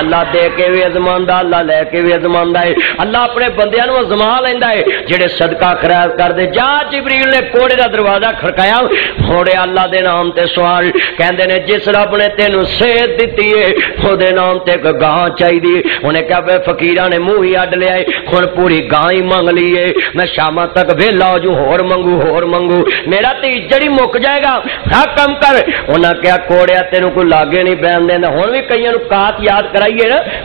اللہ دے کے بھی ازماندا اللہ لے کے بھی ازماندا ہے اللہ اپنے بندیاں نو ازما لیندا ہے جڑے صدقہ خیرات کر دے جا جبریل نے کوڑے دا دروازہ کھڑکایا گھوڑے اللہ دے نام تے سوال کہندے نے جس رب نے تینوں صحت دتی ہے او دے نام تے ایک گاں چاہیدی انہیں کہا بے فقیراں نے منہ ہی اڈ لیا ہے ہن پوری گاں ہی منگ لی ہے میں شام تک ویلا ہو جوں ہور منگو میرا تے جڑی مک جائے گا ہا کم کر انہاں کہا کوڑیا تینوں کوئی لاگے نہیں بہن دیندا ہن وی کئیاں نو کات یاد کرائی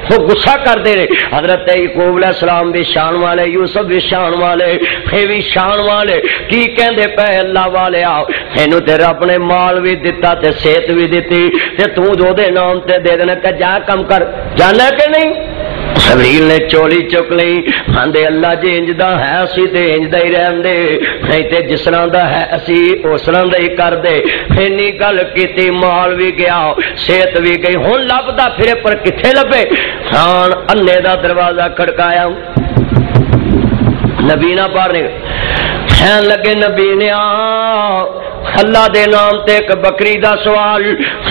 وہ غصہ کر دے رہے حضرت یعقوب علیہ السلام بھی شان والے یوسف بھی شان والے پھر بھی شان والے کی کہندے پے اللہ والے آؤ اینو تے رب نے مال بھی دتا تے صحت بھی دتی تے تو دو دے نام تے دے دینا کہ جا کم کر جانا کہ نہیں جبریل نے چولی چک لئی آندے اللہ جی انج دا ہے اسی تے انج دا ہی رہن دے نہیں تے جس طرح دا ہے اسی اس طرح دا ہی کر دے اینی گل کیتی مال بھی گیا صحت بھی گئی ہن لبدا پھرے پر کتھے لبے ہاں انے دا دروازہ کھڑکایا نبی نہ پار نے کہن لگے نبی نے اللہ دے نام تے ایک بکری دا سوال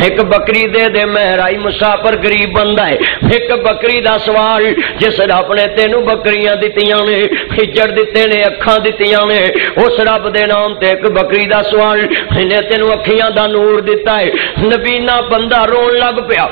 ایک بکری دے دے مہرائی مسافر غریب بندہ ہے ایک بکری دا سوال جس رب نے تینوں بکریاں دتیاں نے ہجڑ دتے نے اکھاں دتیاں نے اس رب دے نام تے ایک بکری دا سوال نے تینوں اکھیاں دا نور دتا ہے نبینا بندہ رون لگ پیا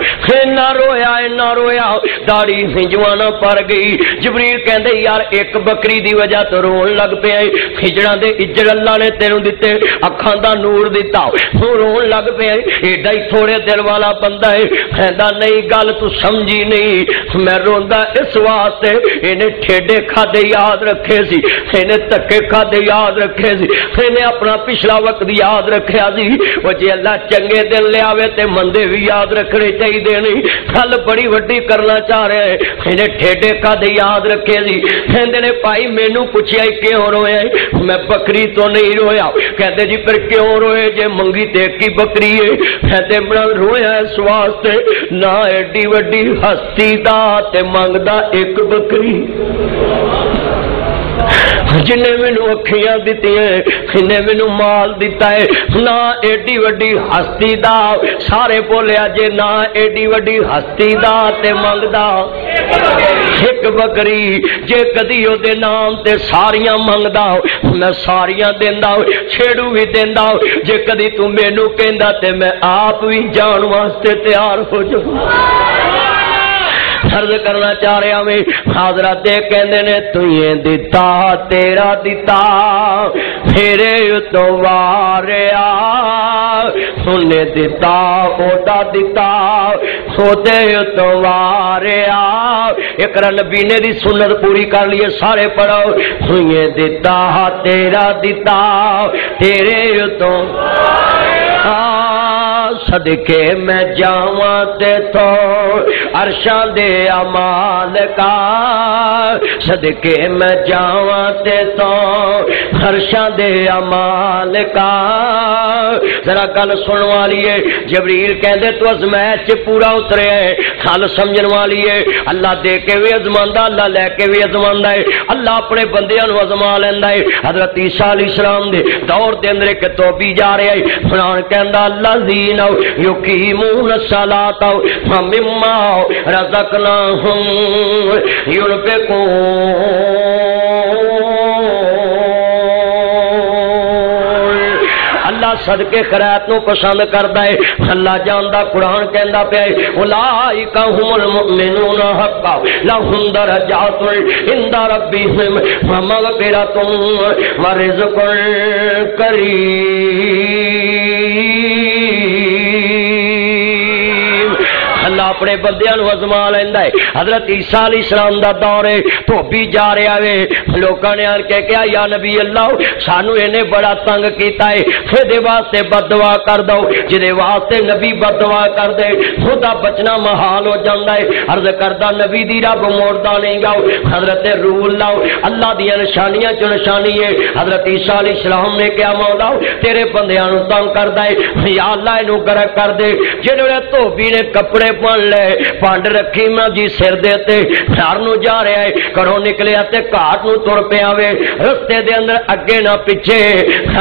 نہ رویا داڑھی ہنجوانا پڑ گئی جبریل کہندے یار ایک بکری دی وجہ تو رون لگ پیا ہجڑاں دے اجڑ اللہ نے تینوں دتے اکھاں دا نور دیتا رون لگ پیا ایڈا ہی تھوڑے دل والا بندہ ہے کہندا نہیں گل تو سمجھی نہیں میں روندا اس واسطے انہیں ٹھیڈے کھادے یاد رکھے سی انہیں تکے کھادے یاد رکھے سی انہیں اپنا پچھلا وقت یاد رکھیا سی وہ جی اللہ چنگے دن لے آوے تے مندے بھی یاد رکھنے چاہیے نہیں گل بڑی وڈی کرنا چاہ رہے انہیں ٹھیڈے کھادے یاد رکھے سی کہندے نے بھائی مینوں پوچھیا کیوں رویا میں بکری تو نہیں رویا کہندے جی پھر کیوں روئے جے منگی تے کی بکری ہے کہندے بڑا رویا اس واسطے نہ ایڈی وڈی ہستی دا تے منگدا ایک بکری جنہیں مینوں اکھیاں دتی ہیں جنہیں مینوں مال دیتا ہے نہ ایڈی وڈی ہستی دا سارے بولیا جے نہ ایڈی وڈی ہستی دا تے منگدا ایک بکری جے کدی او دے نام تے ساریاں منگدا میں ساریاں دیندا چھیڑو بھی دیندا جے کدی تو مینوں کہندا تے میں آپ بھی جان واسطے تیار ہو جاؤں عرض کرنا چاہ رہا ہوں حضرت کہندے نے تو یہ دیتا تیرا دیتا پھرے تو واریا سنے دیتا اوٹا دیتا سوتے تو واریا اقرا نبی نے دی سنت پوری کر لیے سارے پڑھو تو یہ دیتا تیرا دیتا تیرے تو صدقے میں جاواں تے تو عرشاں دے امال کا صدقے میں جاواں تے تو عرشاں دے امال کا ذرا گل سن والی ہے جبریل کہندے تو ازمائش پورا اترے ہے گل سمجھن والی ہے اللہ دے کے بھی ازماندا اللہ لے کے بھی ازماندا ہے اللہ اپنے بندیاں نو ازما لیندا ہے حضرت عیسیٰ علیہ السلام دے دور دے اندر ایک توبی جا رہا ہے قرآن کہندا الذین یقیمون الصلاۃ ومما رزقناہم اللہ صدقے خیرات نو پسند کردا ہے اللہ جاندا قرآن کہندا پیا ہے اولئک هم المؤمنون حقا لهم درجات عند ربهم ومغفرۃ ورزق کریم اللہ اپنے بندیاں نو ازما لیندا ہے حضرت عیسیٰ علیہ السلام دا دور ہے دھوبی جا رہا ہے لوکاں نے آن کے کہا یا نبی اللہ سانو انہیں بڑا تنگ کیتا ہے دے واسطے بد دعا کر دو جدے واسطے نبی بد دعا کر دے خدا بچنا محال ہو جاندا ہے عرض کردا نبی دی رب موڑدا نہیں گا حضرت روح اللہ اللہ دی نشانیاں چ نشانی ہے حضرت عیسیٰ علیہ السلام نے کہا مولا تیرے بندیاں نو تنگ کردا ہے یا اللہ اینو غرق کر دے جڑے دھوبی نے کپڑے پہن لے پانڈ رکھی میں جی سر دے تے گھر نو جا رہا ہے گھروں نکلیا تے گھاٹ نو تر پیا وے رستے دے اندر اگے نہ پیچھے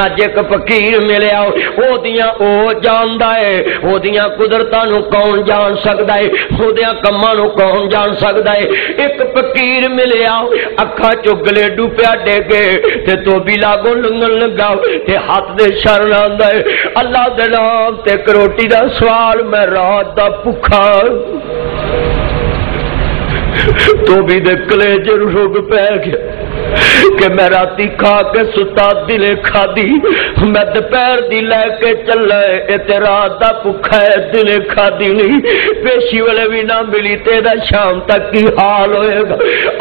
اج ایک فقیر ملیا او دیاں او جاندا ہے او دیاں قدرتاں نو کون جان سکدا ہے او دیاں کماں نو کون جان سکدا ہے ایک فقیر ملیا اکھاں چوں گلیڈو پیا ڈگے تے تو بھی لاگو لنگن لگا تے ہاتھ دے شرن آندا ہے اللہ دے نام تے ایک روٹی دا سوال میں رات دا بھکھا تو بھی دے کلیج رگ پہ گیا کہ میں راتی کھا کے ستا دلے کھا دی میں دوپہر دی لے کے چلے تے رات دا بھکھا ہے دلے کھا دی نہیں پیشی والے بھی نہ ملی تیرا شام تک کی حال ہوئے گا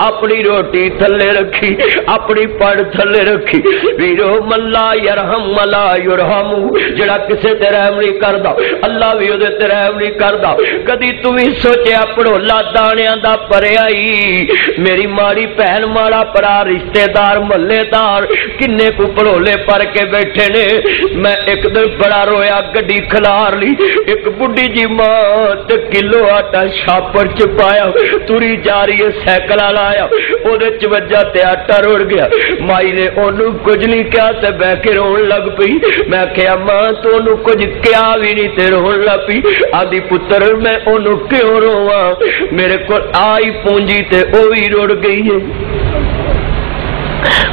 اپنی روٹی تھلے رکھی اپنی پڑ تھلے رکھی ویرو ملا یرحم ملا یرحم جڑا کسے تے رحم نہیں کردا اللہ بھی اودے تے رحم نہیں کردا کدی تو بھی سوچیا پڑولا دانیاں دا پرے آئی میری ماڑی بہن ماڑا پرا رشتے دار محلے دار کنے کو پڑولے پر کے بیٹھے نے میں ایک دن بڑا رویا گڈی کھلار لی ایک بڈی جی ماں تے کلو آٹا شاپر چ پایا توری جا رہی ہے سائیکل لایا اودے چ وجہ تے آٹا روڑ گیا مائی نے اونوں کچھ نہیں کہا تے بہ کے رون لگ پئی میں کہیا ماں تو اونوں کچھ کیا بھی نہیں تے رون لگ پئی آدھی پتر میں اونوں کیوں رواں میرے کول آئی پونجی تے او ہی روڑ گئی ہے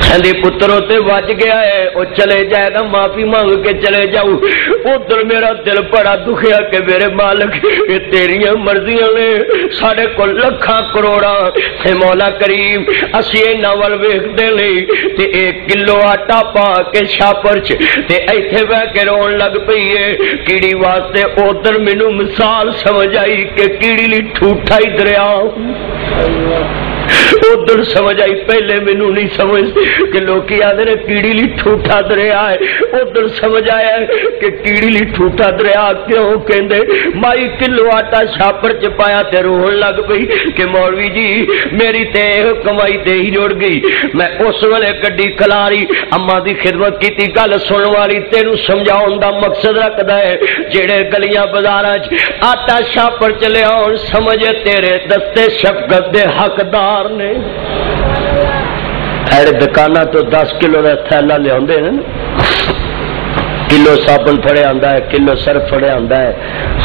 کہندی پتروں تے وج گیا ہے او چلے جائے گا معافی مانگ کے چلے جاؤ ادھر میرا دل بڑا دکھیا کہ میرے مالک یہ تیریاں مرضیاں نے ساڈے کول لکھاں کروڑاں تے مولا کریم اسی انہاں ول ویکھدے نہیں تے 1 کلو آٹا پا کے شاپر چ تے ایتھے بیٹھ کے رون لگ پئی ہے کیڑی واسطے ادھر مینوں مثال سمجھ آئی کہ کیڑی لی ٹھوٹا ہی دریا ادھر سمجھ آئی پہلے مینوں نہیں سمجھ کہ لوگ آدھے نے کیڑی لی ٹھوٹا دریا ہے ادھر سمجھ آیا کہ کیڑی لی ٹھوٹا دریا کیوں کہندے مائی کلو آٹا شاپر چ پایا تے رون لگ پئی کہ مولوی جی میری تے کمائی تے ہی جوڑ گئی میں اس ویلے گڈی کھلاری اما دی خدمت کیتی گل سن والی تینوں سمجھاؤن دا مقصد رکھدا ہے جڑے گلیاں بازاراں چ آٹا شاپر چ لیاون سمجھ تیرے دستے شفقت دے حقدار نے ایڑے دکانہ تو 10 کلو کا تھیلا لیا کلو صابن پھڑے آندا ہے کلو سرف پھڑے آندا ہے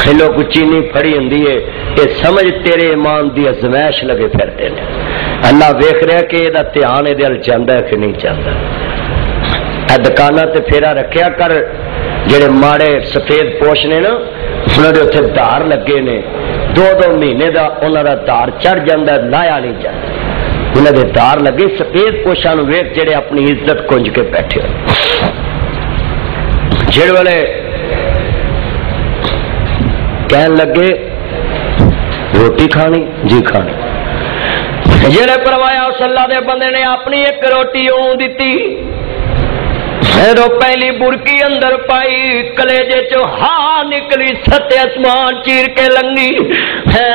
کلو کو چینی پھڑی ہوندی ہے یہ سمجھ تیرے ایمان دی ازمائش لگے پھرتے ہیں اللہ ویکھ رہا کہ یہ دھیان یہ دل چاہتا ہے کہ نہیں چاہتا اے دکانہ تے پھیرا رکھیا کر جڑے ماڑے سفید پوش نے نا انہوں نے اتنے دار لگے نے 2-2 مہینے دا انہوں دا دار چڑھ جاندہ لایا نہیں جاتا انہوں دے دار لگے سفید پوشاں نو ویکھ جڑے اپنی عزت کنج کے بیٹھے جڑے والے کہن لگے روٹی کھانی جی کھانی جڑے پروایا اس اللہ دے بندے نے اپنی ایک روٹی اون دیتی رو پہلی برکی اندر پائی کلیجے چو ہاں نکلی ستے اسمان چیر کے لنگی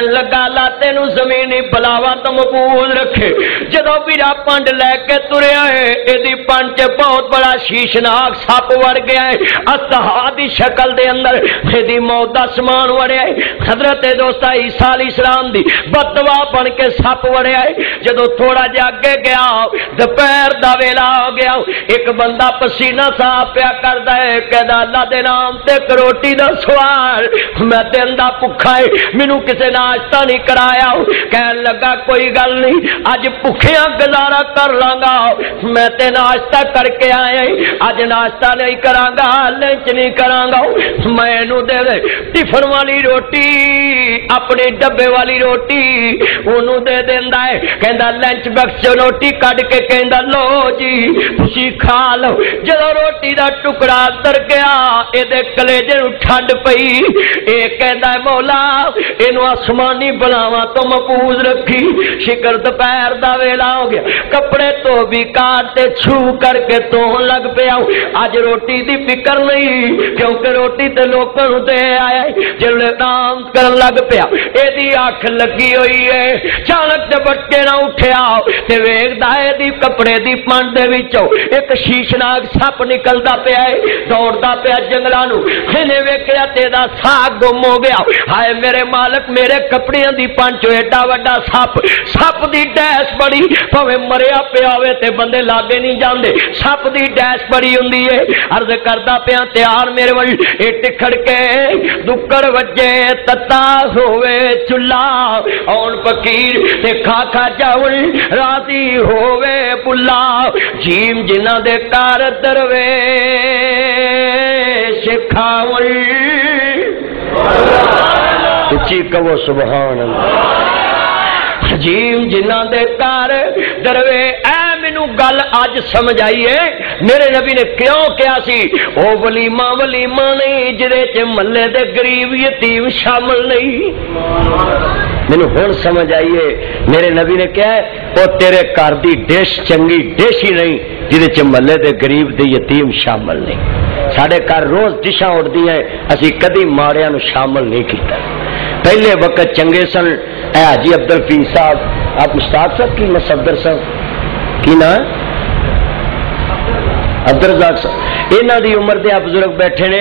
لگا لاتے نو زمینی بلاوا تو محفوظ رکھے جدو بیرا پنڈ لے کے ترے آئے ایدی پنڈ بہت بڑا شیشناک سپ وڑ گیا ہے اصحابی شکل دے اندر ایدی موت دا سمان وڑے آئے حضرت دوستا عیسیٰ علیہ السلام دی بدوا بن کے سپ وڑے آئے جدو تھوڑا جاگے گیا دوپہر دا ویلا ہو گیا ایک بندہ پسینہ صاحب پیا کر دے کہدا اللہ دے نام تے روٹی دا سوال میں تے اندہ پکھا ہے مینوں کسے ناشتہ نہیں کرایا کہنے لگا کوئی گل نہیں اج پکھیاں گزارا کر لانگا میں تے ناشتہ کر کے آیا اج ناشتہ نہیں کرانگا لنچ نہیں کرانگا میں نو دے دے ٹفن والی روٹی اپنے ڈبے والی روٹی انہوں دے دیندا ہے کہندا لنچ باکس روٹی کڈ کے کہندا لو جی تسی کھا لو جدو روٹی دا ٹکڑا تر گیا اے دے کلیجے نو ٹھنڈ پئی اے کہندا ہے مولا اینو آسمانی بلاواں تو محفوظ رکھی شکر دوپہر دا ویلا ہو گیا کپڑے تو بھی کاٹتے چھو کر کے تو لگ پیا اج روٹی دی فکر نہیں کیونکہ روٹی تے لوکاں نوں دے آیا جلے نام کرن لگ پیا اے دی اکھ لگی ہوئی ہے چانک تے بٹکے نہ اٹھیا تے ویکھدا اے دی کپڑے دی پنڈ دے وچوں ایک شیشناک سپ نکلدا پیا ہے دوڑدا پیا جنگلاں نوں اینے ویکھیا تے دا ساہ گم ہو گیا ہائے میرے مالک میرے کپڑیاں دی پنڈ چوں ایڈا وڈا سپ دی ڈیش بڑی پاویں مریا پیا ہوے تے بندے لاگے نہیں جاندے سپ دی ڈیش بڑی ہوندی ہے عرض کردا پیا تیار میرے ول اے ٹکھڑ کے دکڑ وجے تتا ہوے چلا اون فقیر تے کھا کھا جاول راضی ہوے بلا جیم جنہاں دے کار دروے شکھاول اچھی کہو سبحان اللہ جیم جنہاں دے کار دروے اے مینوں گل اج سمجھ آئی ہے میرے نبی نے کیوں کیا سی او ولیمہ نہیں جدے چ محلے دے غریب یتیم شامل نہیں مینوں ہن سمجھ آئی ہے میرے نبی نے کیا ہے او تیرے گھر دی ڈش چنگی ڈش ہی نہیں جدے چ محلے دے غریب دے یتیم شامل نہیں ساڈے گھر روز ڈشاں اٹھدیاں اسی کدی ماڑیاں نو شامل نہیں کیتا پہلے وقت چنگے سن اے حاجی عبدالفی صاحب آپ مشتاق صاحب کی مصدر صاحب کی نا عبدالرزاق صاحب انہاں دی عمر دے بزرگ بیٹھے نے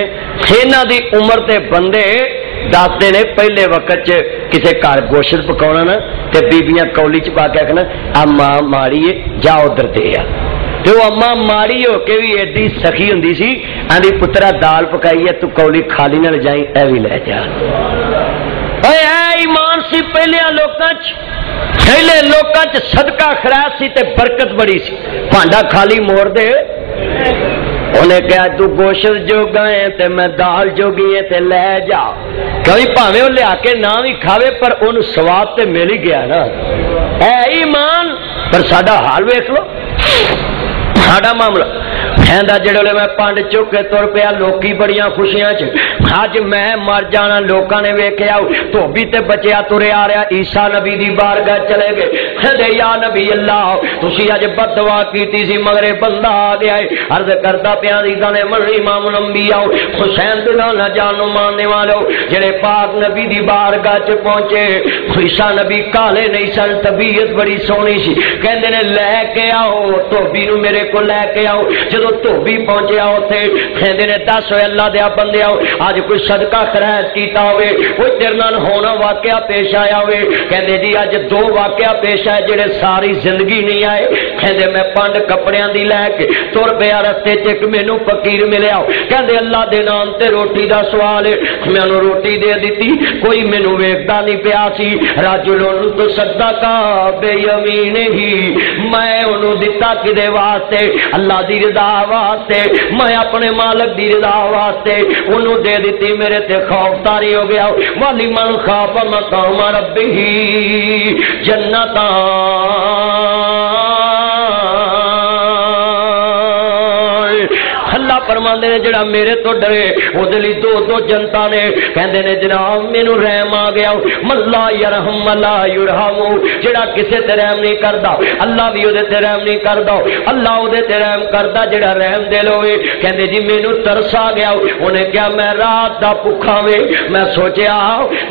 انہاں دی عمر دے بندے دستے نے پہلے وقت کسے گھر گوشت پکاونا نا تے بیبیاں کولی چ پا کے آکھنا اما ماڑی جا ادھر دے آ تے وہ اما ماڑی ہو کے بھی ایڈی سخی ہوندی سی آندی پترا دال پکائی ہے تو کولی خالی نہ لے جائیں اے بھی لے جا اے ایمان سی پہلے لوکاں چ صدقہ خیرات سی تے برکت بڑی سی بھانڈا خالی موڑ دے انہیں کہا تو گوشت جو گئے تے میں دال جو گئی تے لے جا کبھی پاویں وہ لیا کے نہ بھی کھاوے پر ان ثواب تے مل ہی گیا نا اے ایمان پر ساڈا حال ویکھ لو ساڈا معاملہ کہندا جڑے میں پانڈ چک کے تر پیا لوکی بڑیاں خوشیاں چ اج میں مر جانا لوکاں نے ویکھیا دھوبی تے بچیا ترے آ رہا عیسیٰ نبی دی بارگاہ چلے گئے کہندے یا نبی اللہ تسی اج بد دعا کیتی سی مگر بندہ آ گیا ہے عرض کردا پیا دیداں نے من امام الانبیاء حسین بن نہ جانو ماننے والو جڑے پاک نبی دی بارگاہ چ پہنچے عیسیٰ نبی کالے نہیں سن طبیعت بڑی سونی سی کہندے نے لے کے آؤ دھوبی نو میرے کو لے کے آؤ جدو دھوبی پہنچیا اوتھے کہندے نے دس ہوئے اللہ دیا بندیاں اج کوئی صدقہ خیرات کیتا ہوئے کوئی تیرے نال ہونا واقعہ پیش آیا ہوئے کہندے جی اج دو واقعہ پیش آئے جڑے ساری زندگی نہیں آئے کہندے میں پانڈ کپڑیاں دی لے کے تر پیا رستے چ ایک مینوں فقیر ملیا کہندے اللہ دے نام تے روٹی دا سوال ہے میں انہوں روٹی دے دیتی کوئی مینوں ویکھدا نہیں پیا سی رجلن تصدق بیمینہ میں انہوں دتا کدے واسطے اللہ دی رضا واسطے میں اپنے مالک دی رضا واسطے انہوں دے دیتی میرے تے خوف طاری ہو گیا والی من خاف مقام ربہ جنتاں اللہ فرماندے نے جڑا میرے تو ڈرے او دے لئی دو دو جنتا نے کہندے نے جناب مینوں رحم آ گیا من لا یرحم لا یرحم جڑا کسے تے رحم نہیں کردا اللہ بھی او دے تے رحم نہیں کردا اللہ او دے تے رحم کردا جڑا رحم دل ہوے کہندے جی مینوں ترس آ گیا اونے کہا میں رات دا بھوکا وے میں سوچیا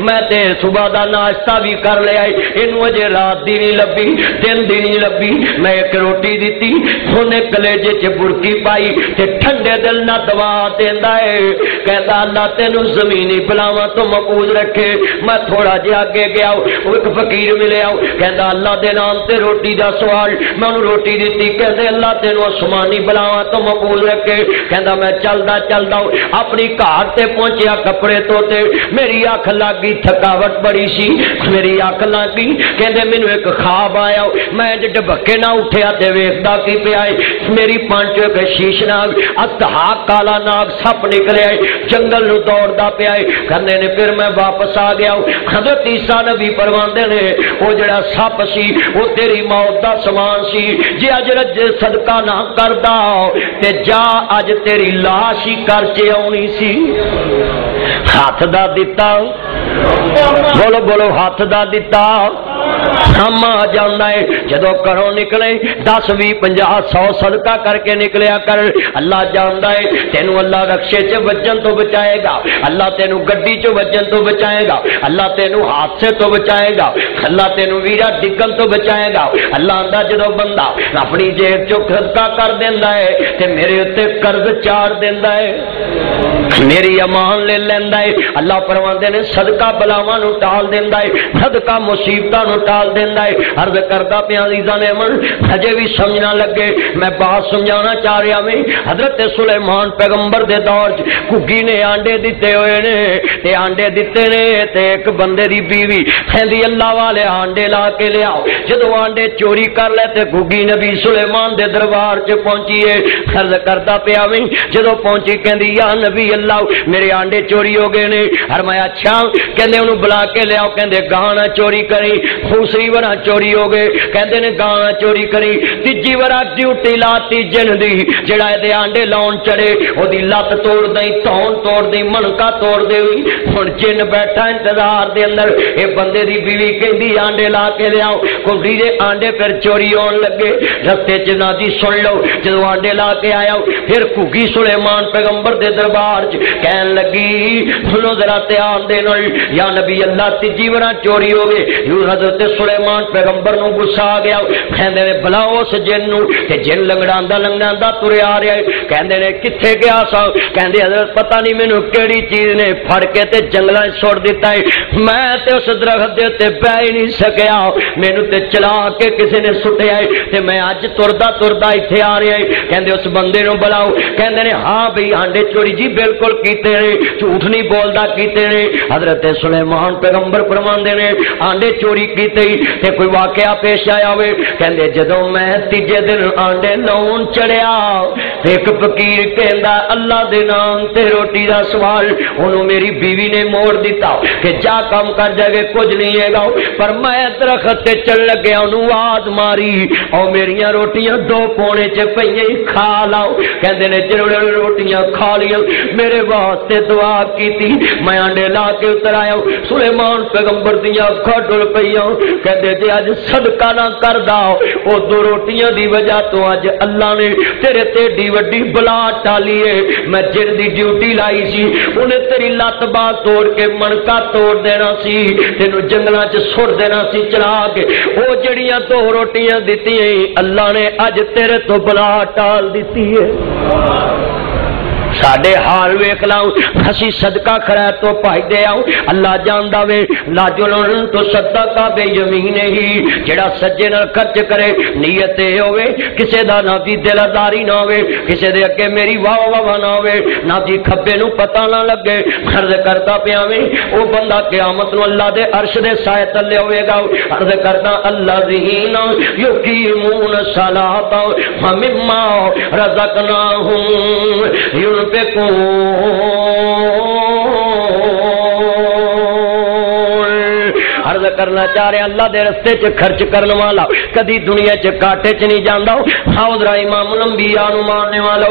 میں تے صبح دا ناشتہ بھی کر لیا اینوں اجے رات دی نہیں لبھی دن دی نہیں لبھی میں ایک روٹی دتی اونے کلیجے چ برکی پائی تے ٹھنڈے دل نہ دوا دیندا ہے کہندا اللہ تینوں زمینی بلاواں تو محفوظ رکھے میں تھوڑا جہا اگے گیا ایک فقیر ملیا کہندا اللہ دے نام تے روٹی دا سوال میں انہوں روٹی دیتی کہندے اللہ تینوں آسمانی بلاواں تو محفوظ رکھے کہندا میں چلدا چلدا اپنی گھر تے پہنچیا کپڑے توتے میری اکھ لگ گئی تھکاوٹ بڑی سی میری اکھ لگ گئی کہندے مینوں ایک خواب آیا میں ڈبکے نہ اٹھیا تے ویکھدا کی پیا میری پانچ ایک شیش ناگ اصحا کالا ناگ سپ نکلیا جنگل نو دوڑدا پیا کہندے نے پھر میں واپس آ گیا حضرت عیسیٰ نبی فرماندے نے او جڑا سپ سی او تیری موت دا سامان سی جے اج رج صدقہ نہ کردا تے جا اج تیری لاش ہی کر چ آونی سی ہاتھ دا دتا بولو بولو ہاتھ دا دتا ہم آ جانا ہے جدو کرو نکلے 10 20 50 100 صدقہ کر کے نکلیا کر اللہ جاندا ہے تینوں اللہ رکشے چ وجن تو بچائے گا اللہ تینوں گڈی چ وجن تو بچائے گا اللہ تینوں حادثے تو بچائے گا اللہ تینوں ویرا ڈگن تو بچائے گا اللہ آندا جدو بندہ اپنی جیب چ صدقہ کر دیندا ہے تے میرے اوتے قرض چاڑ دیندا ہے میری امان لے لیندا ہے اللہ فرماندے نے صدقہ بلاواں نو ٹال دیندا ہے صدقہ مصیبتاں نو ٹال دیندا ہے عرض کردا پیا عزیزاں نے من اجے بھی سمجھنا لگے میں بات سمجھانا چاہ رہا میں حضرت سلیمان پیغمبر دے دور گگی نے آنڈے دتے ہوئے نے تے آنڈے دتے نے تے ایک بندے دی بیوی کہندی اللہ والے آنڈے لا کے لے آؤ جدوں آنڈے چوری کر لے تے گگی نبی سلیمان دے دربار چ پہنچی ہے عرض کردا پیا میں جدوں پہنچی کہندی یا نبی اللہ میرے آنڈے چوری ہو گئے نے فرمایا اچھا کہندے انہوں بلا کے لے آؤ کہندے گانا چوری کری دوسری ورا چوری ہو گئے کہندے نے گانا چوری کری تیجی ورا ڈیوٹی لاتی جن دی جڑا دے آنڈے لاؤن چڑے او دی لت توڑ دئی تون توڑ دئی منکا توڑ دے ہن جن بیٹھا انتظار دے اندر اے بندے دی بیوی کہندی آنڈے لا کے لے آؤ کنڈی دے آنڈے پھر چوری ہون لگے رستے چ نہ دی سن لو جدوں آنڈے لا کے آیا پھر گگی سلیمان پیغمبر دے دربار چ کہن لگی سنو ذرا دھیان دے نال یا نبی اللہ تیجی ورا چوری ہو گئے حضرت سلیمان پیغمبر نو غصہ آ گیا کہندے نے بلا اس جن نو تے جن لنگڑاندا تریا آ رہا ہے کہندے نے کتھے گیا سا کہندے حضرت پتہ نہیں مینوں کیڑی چیز نے پھڑ کے تے جنگلاں چھوڑ دیتا ہے میں تے اس درخت دے تے بہ ہی نہیں سکیا مینوں تے چلا کے کسی نے سٹیا ہے تے میں اج تردا ایتھے آ رہا ہے کہندے اس بندے نو بلاؤ کہندے نے ہاں بھئی آنڈے چوری جی بالکل کیتے نے جھوٹ نہیں بولدا کیتے نے حضرت سلیمان پیغمبر فرماندے نے آنڈے چوری کیتے تے کوئی واقعہ پیش آیا ہوئے کہندے جدوں میں تیجے دن آنڈے لاؤن چڑھیا ایک فقیر کہندا اللہ دے نام تے روٹی دا سوال انہوں میری بیوی نے موڑ دیتا کہ جا کام کر جائے کچھ نہیں ہے گا پر میں درخت تے چل لگیا انہوں آواز ماری اور میریاں روٹیاں 2 پونے چ پئیاں کھا لاؤ کہندے نے جڑے روٹیاں کھا لیا میرے واسطے دعا کیتی میں آنڈے لا کے اتر آیا سلیمان پیغمبر دیاں اکھاں ڈل پئیاں کہندے جے اج صدقہ نہ کردا او 2 روٹیاں دی وجہ تو اج اللہ نے تیرے تے ڈی وڈی بلا ٹالی ہے میں جن دی ڈیوٹی لائی سی انہیں تیری لت باہ توڑ کے منکا توڑ دینا سی تینوں جنگلاں چ سٹ دینا سی چلا کے او جڑیاں 2 روٹیاں دتی اللہ نے اج تیرے تو بلا ٹال دتی ہے ساڈے حال ویکھ لاؤ اسی صدقہ خیر تو پائی دے آؤ اللہ جاندا وے لاجلن تو صدقہ بے یمین ہی جڑا سجے نال خرچ کرے نیت اے ہوے کسے دا نہ دی دلداری نہ ہوے کسے دے اگے میری واہ واہ نہ ہوے نہ دی کھبے نو پتہ نہ لگے عرض کردا پیا وے او بندہ قیامت نو اللہ دے عرش دے سائے تلے ہوے گا عرض کردا الذین یقیمون الصلاۃ ومما رزقناہم عرض کرنا چاہ رہے اللہ دے رستے چ خرچ کرنے والا کدی دنیا چ کاٹے چ نہیں جاندا ہاں ادھر امام الانبیاء نو ماننے والا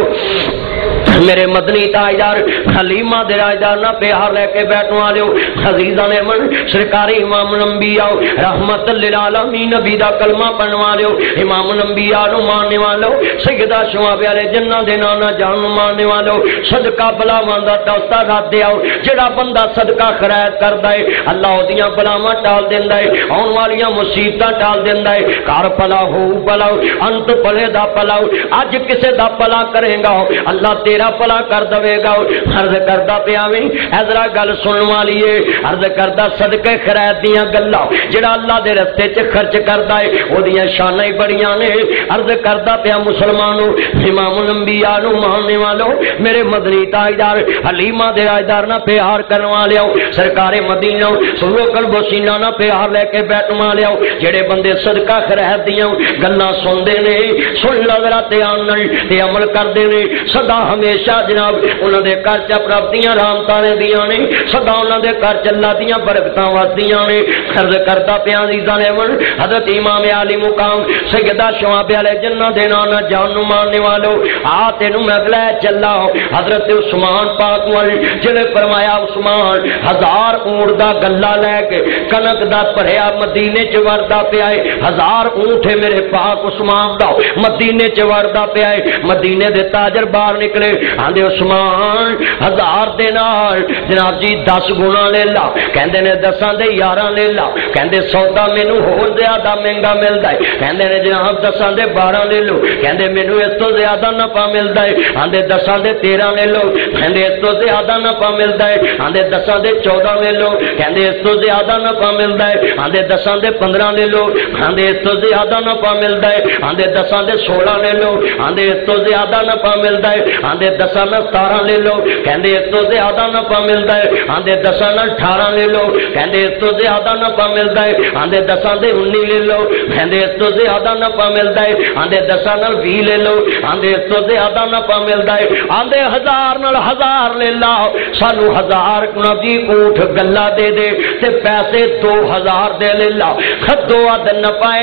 میرے مدنی تاجدار حلیمہ دے تاجدار نہ پیار لے کے بیٹھنے والے عزیزاں نے من سرکاری امام الانبیاء رحمت للعالمین نبی دا کلمہ پڑھنے والے امام الانبیاء نو ماننے والے سیدہ شعب والے جنہ دے نانا جان نو ماننے والے صدقہ بلاواں دا توسطہ رات دے آؤ جڑا بندہ صدقہ خیرات کردا ہے اللہ اودیاں بلاواں ٹال دیندا ہے آن والیاں مصیبتاں ٹال دیندا ہے کار بلا ہو بلا انت بھلے دا بلا اج کسے دا بلا کرے گا اللہ تیرا بلا کر دے گا عرض کردا پیا ویں حضرا گل سنن والی ہے عرض کردا صدقے خیرات دیاں گلاں جڑا اللہ دے رستے چ خرچ کردا ہے اودیاں شاناں ہی بڑیاں نے عرض کردا پیا مسلمانوں امام الانبیاء نو ماننے والو میرے مدنی تاجدار حلیمہ دے تاجدار نہ پیار کرن والیو سرکار مدینہ سنو قلب و سینہ نہ پیار لے کے بیٹھن والیو جڑے بندے صدقہ خیرات دیاں گلاں سندے نے سن لگرا تے آنن تے عمل کردے نے سدا ہمیشہ جناب انہاں دے گھر چ پراپتیاں رحمتاں دیاں نے سدا انہاں دے گھر چ اللہ دیاں برکتاں وسدیاں نے عرض کردا پیا عزیزاں نے من حضرت امام علی مقام سیدہ شعب والے جنہ دے نانا جان نو ماننے والو آ تینوں میں اگلا چلا حضرت عثمان پاک وال جنے فرمایا عثمان 1000 اونٹ دا گلا لے کے کنک دا بھریا مدینے چ وردا پیا ہے 1000 اونٹ ہے میرے پاک عثمان دا مدینے چ وردا پیا ہے مدینے دے تاجر باہر نکلے آندے عثمان 1000 دے نال جناب جی 10 گنا لے لا کہندے نے 10 دے 11 لے لا کہندے سودا مینوں ہور زیادہ مہنگا ملدا ہے کہندے نے جناب 10 دے 12 لے لو کہندے مینوں اس تو زیادہ نفع ملدا ہے آندے 10 دے 13 لے لو کہندے اس تو زیادہ نفع ملدا ہے آندے 10 دے 14 لے لو کہندے اس تو زیادہ نفع ملدا ہے آندے 10 دے 15 لے لو آندے اس تو زیادہ نفع ملدا ہے آندے 10 دے 16 لے لو آندے اس تو زیادہ نفع ملدا ہے آندے 10 میں 17 لے لو کہندے اس تو زیادہ نفع ملدا ہے آندے 10 میں 18 لے لو کہندے اس تو زیادہ نفع ملدا ہے آندے 10 دے 19 لے لو کہندے اس تو زیادہ نفع ملدا ہے آندے 10 نال 20 لے لو آندے اس تو زیادہ نفع ملدا ہے آندے 1000 نال 1000 لے لا سانو 1000 نبی اونٹ گلا دے دے تے پیسے 2000 دے لے لا خدو اد نفع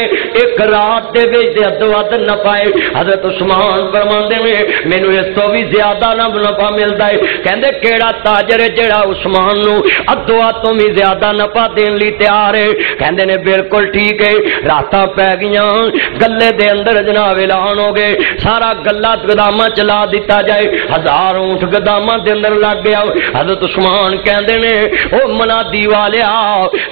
ایک رات دے وچ دے ادو اد نفع حضرت عثمان فرماندے نے مینوں اس تو بھی زیادہ نفع ملدا ہے کہندے کیڑا تاجر ہے جڑا عثمان نو ادو اد تو بھی زیادہ نفع دین لئی تیار ہے کہندے نے بالکل ٹھیک ہے راتاں پے گئیاں گلے دے اندر جناب اعلان ہو گئے سارا گلا گداماں چلا دیتا جائے 1000 اونٹ گداماں دے اندر لگ گیا حضرت عثمان کہندے نے او منادی والیا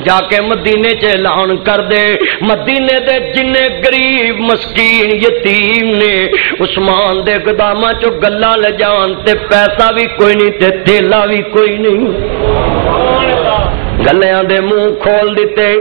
جا کے مدینے چ اعلان کر دے مدینے دے جنے غریب مسکین یتیم نے عثمان دے گداماں چ گلا لے جان تے پیسہ بھی کوئی نہیں تے تھیلا بھی کوئی نہیں گلیاں دے منہ کھول دیتے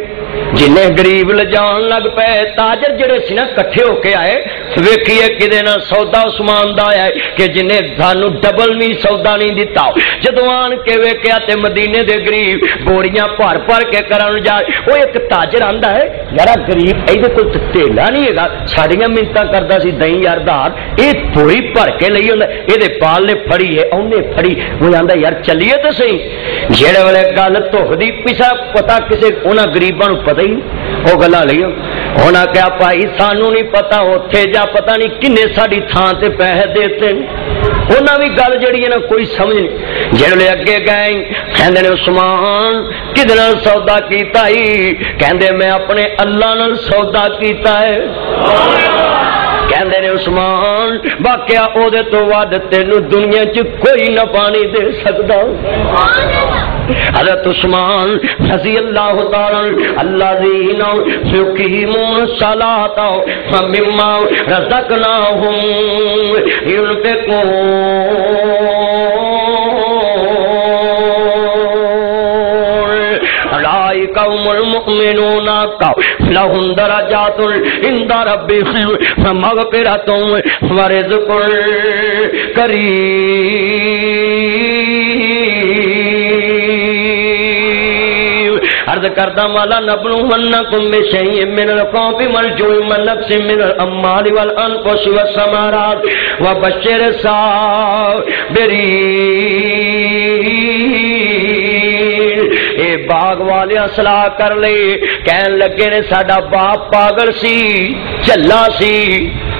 جنہیں غریب لجان لگ پے تاجر جڑے سی نا کٹھے ہو کے آئے ویکھیے کدے نہ سودا عثمان دا آیا کہ جنہیں سانو ڈبل بھی سودا نہیں دیتا جدوں آن کے ویکھیا تے مدینے دے غریب بوریاں بھر بھر کے کرن جائے وہ ایک تاجر آندا ہے یار غریب ایدے کول تیلا نہیں ہے ساڈیاں منتاں کردا سی دئی یار دار اے بوری بھر کے لئی ہوندا اے دے پال نے پھڑی ہے اونے پھڑی وہ آندا یار چلیے تے صحیح جڑے ویلے گل تہدی پیچھے پتہ کسے انہاں غریباں نوں پتہ ہی وہ گلا لئی ہونا کیا پائی سانو نہیں پتا اوتھے جا پتہ نہیں کنے ساڈی تھان تے پیسے دیتے انہاں بھی گل جڑی ہے نا کوئی سمجھ نہیں جڑے اگے گئے کہندے نے عثمان کدے نال سودا کیتا ہی کہندے میں اپنے اللہ نال سودا کیتا ہے کہندے نے عثمان واقعہ او دے تو ود تینوں دنیا چ کوئی نہ پانی دے سکدا حضرت عثمان رضی اللہ تعالی الذین یقیمون الصلاۃ ومما رزقناہم ينفقون اولئک هم المؤمنون لهم درجات عند ربهم ومغفرۃ ورزق کریم عرض کردہ مالا نبلونکم بشیء من الخوف والجوع والنقص من الاموال والانفس والثمرات وبشر الصابرین اے باغ والے اصلاح کر لے کہن لگے نے ساڈا باپ پاگل سی چلا سی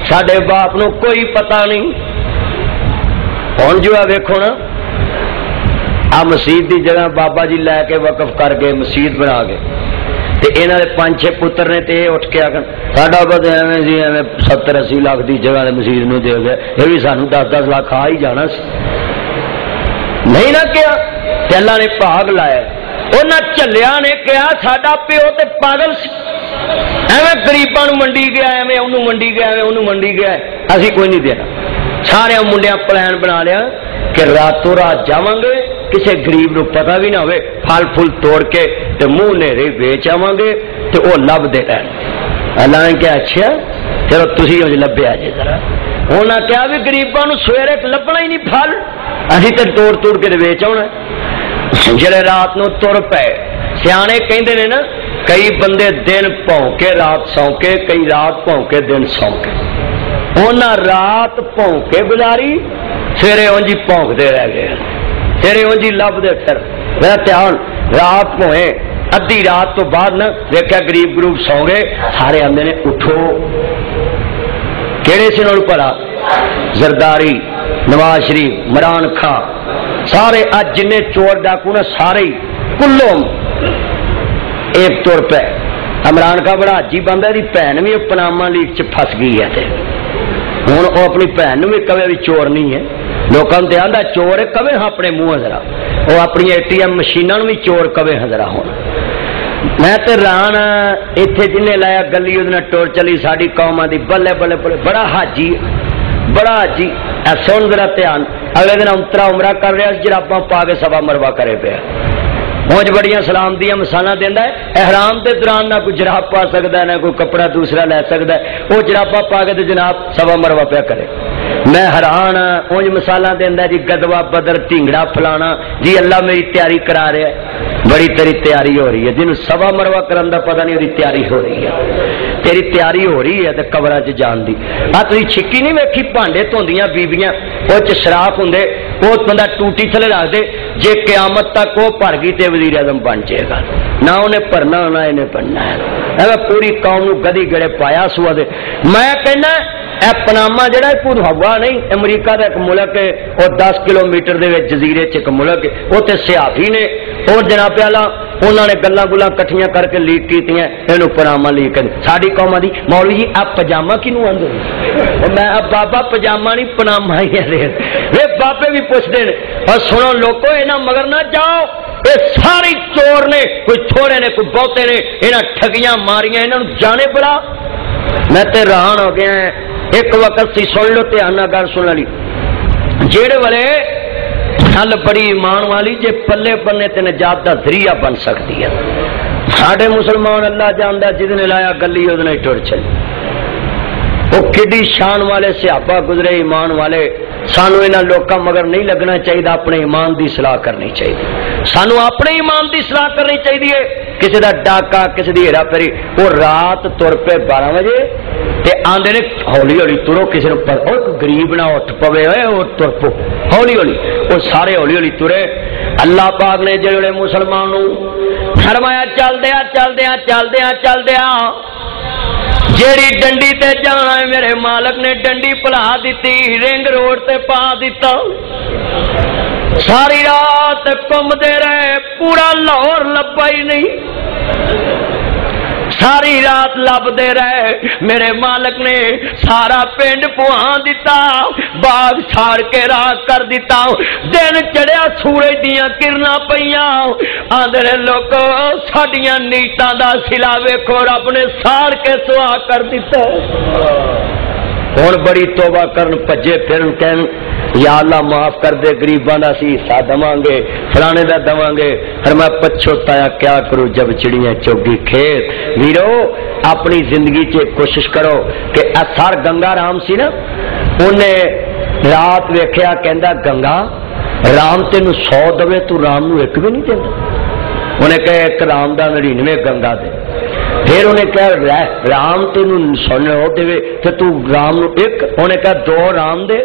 ساڈے باپ نو کوئی پتہ نہیں ہوں جو ہے ویکھو نا آ مسیت کی جگہ بابا جی لے کے وقف کر کے مسیت بنا کے یہاں کے 5-6 پتر نے تو یہ اٹھ کے آخر ساڈا بس ایویں جی ایویں 70-80 لاکھ کی جگہ مسیت نو دے گئے یہ بھی سانو 10-10 لاکھ آ ہی جانا سی نہیں نہ کیا اللہ نے بھاگ لایا انہیں چلیا نے کیا ساڈا پیو تے پاگل سی ایویں غریباں نو منڈی گیا ایویں انہوں منڈی گیا ایویں انہوں منڈی گیا اسی کوئی نہیں دینا سارے منڈیا پلان بنا لیا کہ راتوں رات جاواں گے کسی غریب نو پتہ بھی نہ ہوئے پھل پھل توڑ کے تے منہ نیرے بیچ آواں گے تے وہ لب دے رہن اللہ نے کیا اچھا چلو تسی ہو لبیا جی ذرا انہاں کیا بھی غریباں نو سویرے لبنا ہی نہیں پھل اسی تے توڑ توڑ کے بیچ آنا جڑے رات نو تر پے سیانے کہندے نے نا کئی بندے دن پونکے رات سونکے کئی رات پونکے دن سونکے انہاں رات پونکے گزاری سویرے اونجی پونکتے رہ گئے تیرے اونجی لب دے پھر میرا دھیان رات پوئے ادھی رات تو بعد نا دیکھا غریب گروپ سو گئے سارے آندے نے اٹھو کہڑے سے انہوں پڑھا زرداری نواز شریف عمران خان سارے اج جن چور ڈاکو نا سارے کلو ایک طور پہ عمران خان بڑا حجی بندہ دی بہن بھی پناما لیگ چ پھس گئی ہے ہوں وہ اپنی بہن بھی کبھی بھی چور نہیں ہے لوگوں نے آدھا چور ہے کبھی ہاں اپنے منہ ہزرا وہ اپنی ATM مشینوں بھی چور کبھی ہزرا ہونا میں تو ران اتنے جن لایا گلی وہ ٹور چلی ساری قوم دی بلے بلے بلے بڑا حاجی سن ذرا دھیان اگلے دن اترا عمرہ کر رہا جراباں پا کے سوا مروا کرے پیا موج بڑیاں سلام دیا مسالہ دینا ہے احرام کے دوران نہ کوئی جراب پا سکتا ہے نہ کوئی کپڑا دوسرا لے سکتا ہے وہ جرابا پا کے جناب سوا مروا پیا کرے میں حیران اونج مسالہ دینا جی گدوا بدر ٹینگڑا فلانا جی اللہ میری تیاری کرا رہا ہے بڑی تیری تیاری ہو رہی ہے جنہوں سوا مروا کرن دا پتہ نہیں وہی تیاری ہو رہی ہے تیری تیاری ہو رہی ہے تو قبراں چ جان دی تھی چھکی نہیں ویکھی بھانڈے دھوندیاں بیبیاں وہ شراف ہوندے وہ بندہ ٹوٹی تھلے رکھ دے جے قیامت تک وہ بھر گئی تے وزیر اعظم بن جائے گا نہ انہیں پڑھنا نہ انہیں پڑھنا ہے پوری قوم نو گدی گڑے پایا سوا دے میں کہنا اے پناما جڑا خود ہوا نہیں امریکہ کا ایک ملک ہے اور 10 کلومیٹر دے وچ جزیرے چ ایک ملک ہے وہ تے صحافی نے اور جناب والا انہوں نے گلاں گلاں کٹھیاں کر کے لیک کیتیاں اینو پناما لیک کر ساڈی قوم دی مولوی جی اب پجامہ کینوں آندے میں اب بابا پجامہ نہیں پناما ہی ہے وے بابے بھی پوچھدے نے اور سنو لوکو انہاں مگر نہ جاؤ یہ ساری چور نے کوئی تھوڑے نے کوئی بہتے نے انہاں ٹھگیاں ماریاں انہاں جانے بڑا میں تے رہان ہو گیا ہے ایک وقت سی سن لو تے آنا گل سن لی جیڑے والے ہل بڑی ایمان والی جے پلے بننے تے نجات دا ذریعہ بن سکتی ہے ساڈے مسلمان اللہ جاندا جس نے لایا گلی اس نے ٹر چلی وہ کڈی شان والے صحابہ گزرے ایمان والے سانو انہاں لوکاں مگر نہیں لگنا چاہیے اپنے ایمان دی اصلاح کرنی چاہیے سانو اپنے ایمان دی اصلاح کرنی چاہیے کسی دا ڈاکا کسی دی ہیرا پھیری وہ رات تر پہ 12 بجے تے آندے نے ہولی ہولی ترو کسی نے پر غریب نہ اٹھ پوے ہوئے اور تر پو ہولی ہولی وہ سارے ہولی ہولی ترے اللہ پاک نے جڑے مسلمانوں فرمایا چل دیا چل دیا چل دیا چل دیا جیڑی ڈنڈی تے جانا ہے میرے مالک نے ڈنڈی پلا دیتی رنگ روڈ تے پا دیتا ساری رات گھومدے رہے پورا لاہور لبا ہی نہیں ساری رات لب دے رہے میرے مالک نے سارا پنڈ پوہان دیتا باغ چھاڑ کے راہ کر دیتا دن چڑھیا سورج دیاں کرنا پیاں آندے لوگو ساڈیاں نیتاں دا سلا ویکھو رب نے ساڑ کے سوا کر دیتا ہن بڑی توبہ کرن پجے پھرن کہن یا اللہ معاف کر دے غریباں دا سی حصہ دواں گے فلانے دا دواں گے پھر میں پچھوتایا کیا کروں جب چڑیاں چوگی کھیت ویرو اپنی زندگی چ کوشش کرو کہ اثر گنگا رام سی نا انہیں رات ویکھیا کہندا گنگا رام تینوں 100 دے تو رام نو ایک بھی نہیں دیندا انہیں کہا ایک رام دا 99 گنگا دے پھر انہیں کہا رام تینوں 100 دے تے تو رام نو ایک انہیں کہا 2 رام دے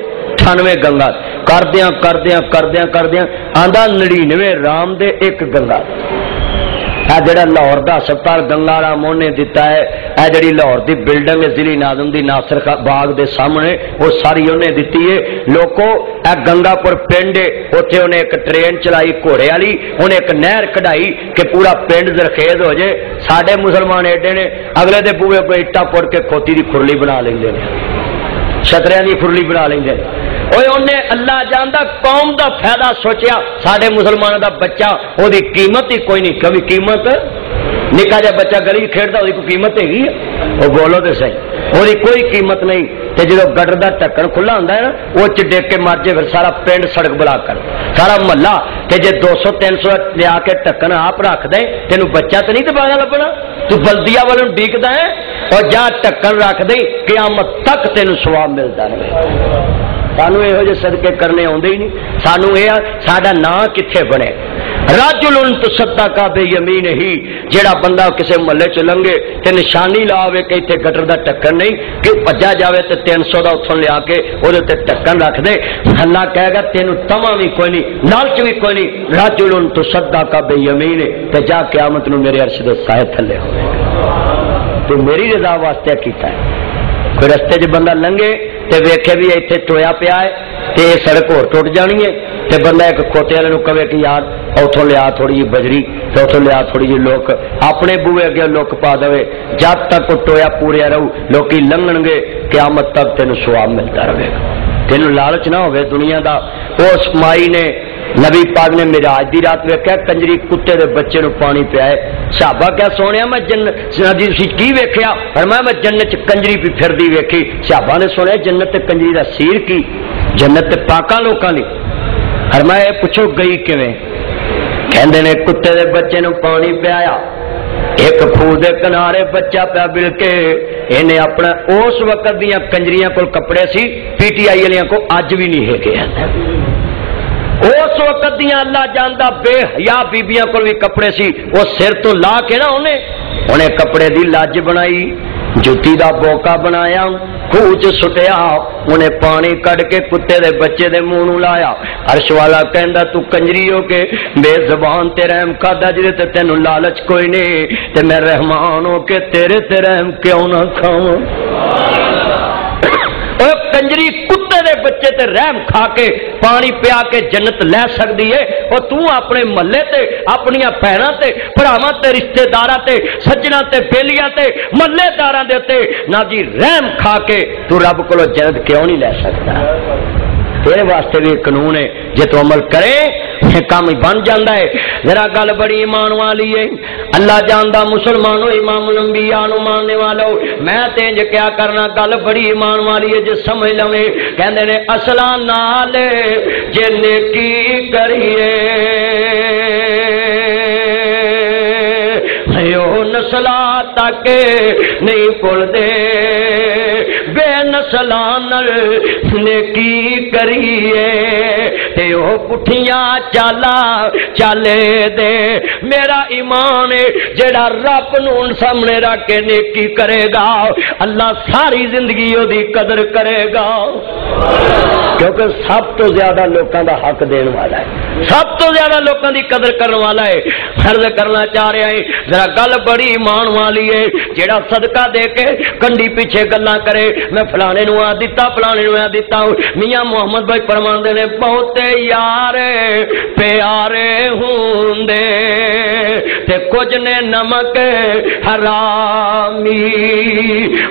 98 گنگا کردیاں آندا 99 رام دے 1 گنگا جڑا لاہور دا ہسپتال گنگا رام نے دتا ہے، اے جڑی لاہور دی بلڈنگ ہے ضلع ناظم دی ناصر باغ دے سامنے، وہ ساری انہیں دتی ہے۔ لوکو اے گنگا پور پنڈ ہے، اوتھے انہیں ایک ٹرین چلائی گھوڑے والی، انہیں ایک نہر کਢائی کہ پورا پنڈ زرخیز ہو جائے۔ ساڈے مسلمان ایڈے نے اگلے دے بوئے پہ اٹا پڑ کے کھوتی دی کھرلی بنا لیندے نے، چھتریاں دی کھرلی بنا لیندے نے۔ اوے انہیں اللہ جاندا قوم دا فائدہ سوچیا، ساڈے مسلمانوں دا بچہ وہ دی قیمت ہی کوئی نہیں، کبھی قیمت نکا جا بچہ گلی کھیڈتا وہ کوئی قیمت ہے گی؟ وہ بولو تو صحیح، وہ کوئی قیمت نہیں۔ تے جدو گٹر دا ٹکن کھلا ہوندا ہے نا، وہ ڈگ کے مر جائے پھر سارا پنڈ سڑک بلاک کر سارا محلہ۔ تے جے 200-300 لیا کے ٹکن آپ رکھ دیں، تینوں بچہ تو نہیں دبایا لبنا، تو بلدیہ والوں ڈیکدا ہے اور جا ٹکن رکھ دیں، قیامت تک تینوں ثواب ملتا رہے۔ سانو یہو جے صدقے کرنے آتے ہی نہیں، سانو یہ ساڈا نام کتنے بنے۔ رجل تصدق بیمینہ ہی، جیڑا بندہ کسی محلے چ لنگے تے نشانی لاوے کہ اتنے گٹر دا ٹکن نہیں، کہ بجا جاوے تے 300 دا اتھوں لیا کے وہ ٹکن رکھ دے، اللہ کہے گا تینوں تما بھی کوئی نہیں، لالچ بھی کوئی نہیں۔ رجل تصدق بیمینہ، تے جا قیامت نو میرے عرش دے سائے تھلے ہوئے تو میری رضا واسطے کیتا ہے۔ کوئی رستے چ بندہ لنگے تے ویکھے بھی اتنے ٹویا پیا ہے تے سڑک ہو ٹوٹ جانی ہے، تے بندہ ایک کھوتے والے نو کہے کہ یار اتوں لیا تھوڑی جی بجری تے اتوں لیا تھوڑی جی لوک، اپنے بوئے اگے لوک پا دے، جب تک وہ ٹویا پوریا رہو لوکی لنگن گے، قیامت تک تینوں ثواب ملتا رہے گا۔ تینوں لالچ نہ ہوئے دنیا دا۔ اس مائی نے نبی پاک نے معراج دی رات ویکھیا کنجری کتے دے بچے نو پانی پیائے، صحابہ کیا سونیا میں جنت کی ویکھیا؟ فرمایا میں جنت چ کنجری بھی پھردی ویکھی۔ صحابہ نے سنیا جنت تے کنجری دا سیر کی؟ جنت تے پاکاں لوکاں دی۔ فرمایا پوچھو گئی کیویں؟ کہندے نے کتے دے بچے نو پانی پیا، ایک خوہ دے کنارے بچہ پیا بل کے، انہیں اپنا اس وقت دیاں کنجریاں کول کپڑے سی، پی ٹی آئی والیاں کو اج بھی نہیں ہے گئے، اس وقت دیاں اللہ جاندا بے حیا بیبیاں کول بھی کپڑے سی، وہ سر تو لا کے نا انہیں کپڑے دی لاج بنائی، جُتی دا بوکا بنایا، خوہ چ سٹیا، انہیں پانی کڈ کے کتے دے بچے دے منہ نو لایا۔ عرش والا کہندا تو کنجری ہو کے بے زبان تے رحم کھادا جے تے تینوں لالچ کوئی نہیں، تے میں رحمان ہو کے تیرے تے رحم کیوں نہ کھاواں؟ کنجری کتے دے بچے تے رحم کھا کے پانی پیا کے جنت لے سکتی ہے، اور تو اپنے محلے تے اپنی بہناں تے بھراواں تے رشتے داراں تے سجنا تے بیلیاں تے محلے داراں دے تے نہ جی رحم کھا کے تو رب کولو جنت کیوں نہیں لے سکتا؟ تیرے واسطے بھی قانون ہے، جے تو عمل کرے کام بن جاندہ ہے۔ ذرا گل بڑی ایمان والی ہے، اللہ جاندا مسلمانوں امام الانبیاء نو ماننے والو، میں تینج کیا کرنا گل بڑی ایمان والی ہے جے سمجھ لویں۔ کہندے نے اصلا نال جے نیکی کریے ہیو نسلا تک نہیں بھول دے، بے نسلان نیکی کریے تے او پٹھیاں چالا چالے دے۔ میرا ایمان ہے جڑا رب نوں سامنے رکھ کے نیکی کرے گا اللہ ساری زندگی او دی قدر کرے گا، کیونکہ سب تو زیادہ لوکاں دا حق دین والا ہے، سب تو زیادہ لوکاں دی قدر کرنے والا ہے۔ عرض کرنا چاہ رہا ہے ذرا گل بڑی ایمان والی ہے، جڑا صدقہ دے کے کنڈی پیچھے گلاں کرے میں فلانے نو آ دیتا فلانے نو آ دیتا۔ میاں محمد بھائی فرماندے نے بہت یار پیارے ہوندے تے کچھ نے نمک حرامی،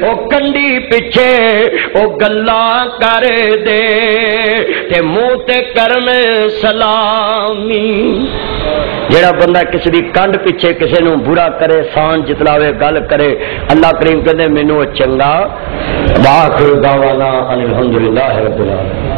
او کنڈی پیچھے او گلاں کر دے تے منہ تے کرن سلامی۔ جڑا بندہ کسی دی کنڈ پیچھے کسی نو برا کرے سان جتلاوے گل کرے، اللہ کریم کہندے مینوں چنگا۔ واخر دعوانا ان الحمدللہ رب العالمین۔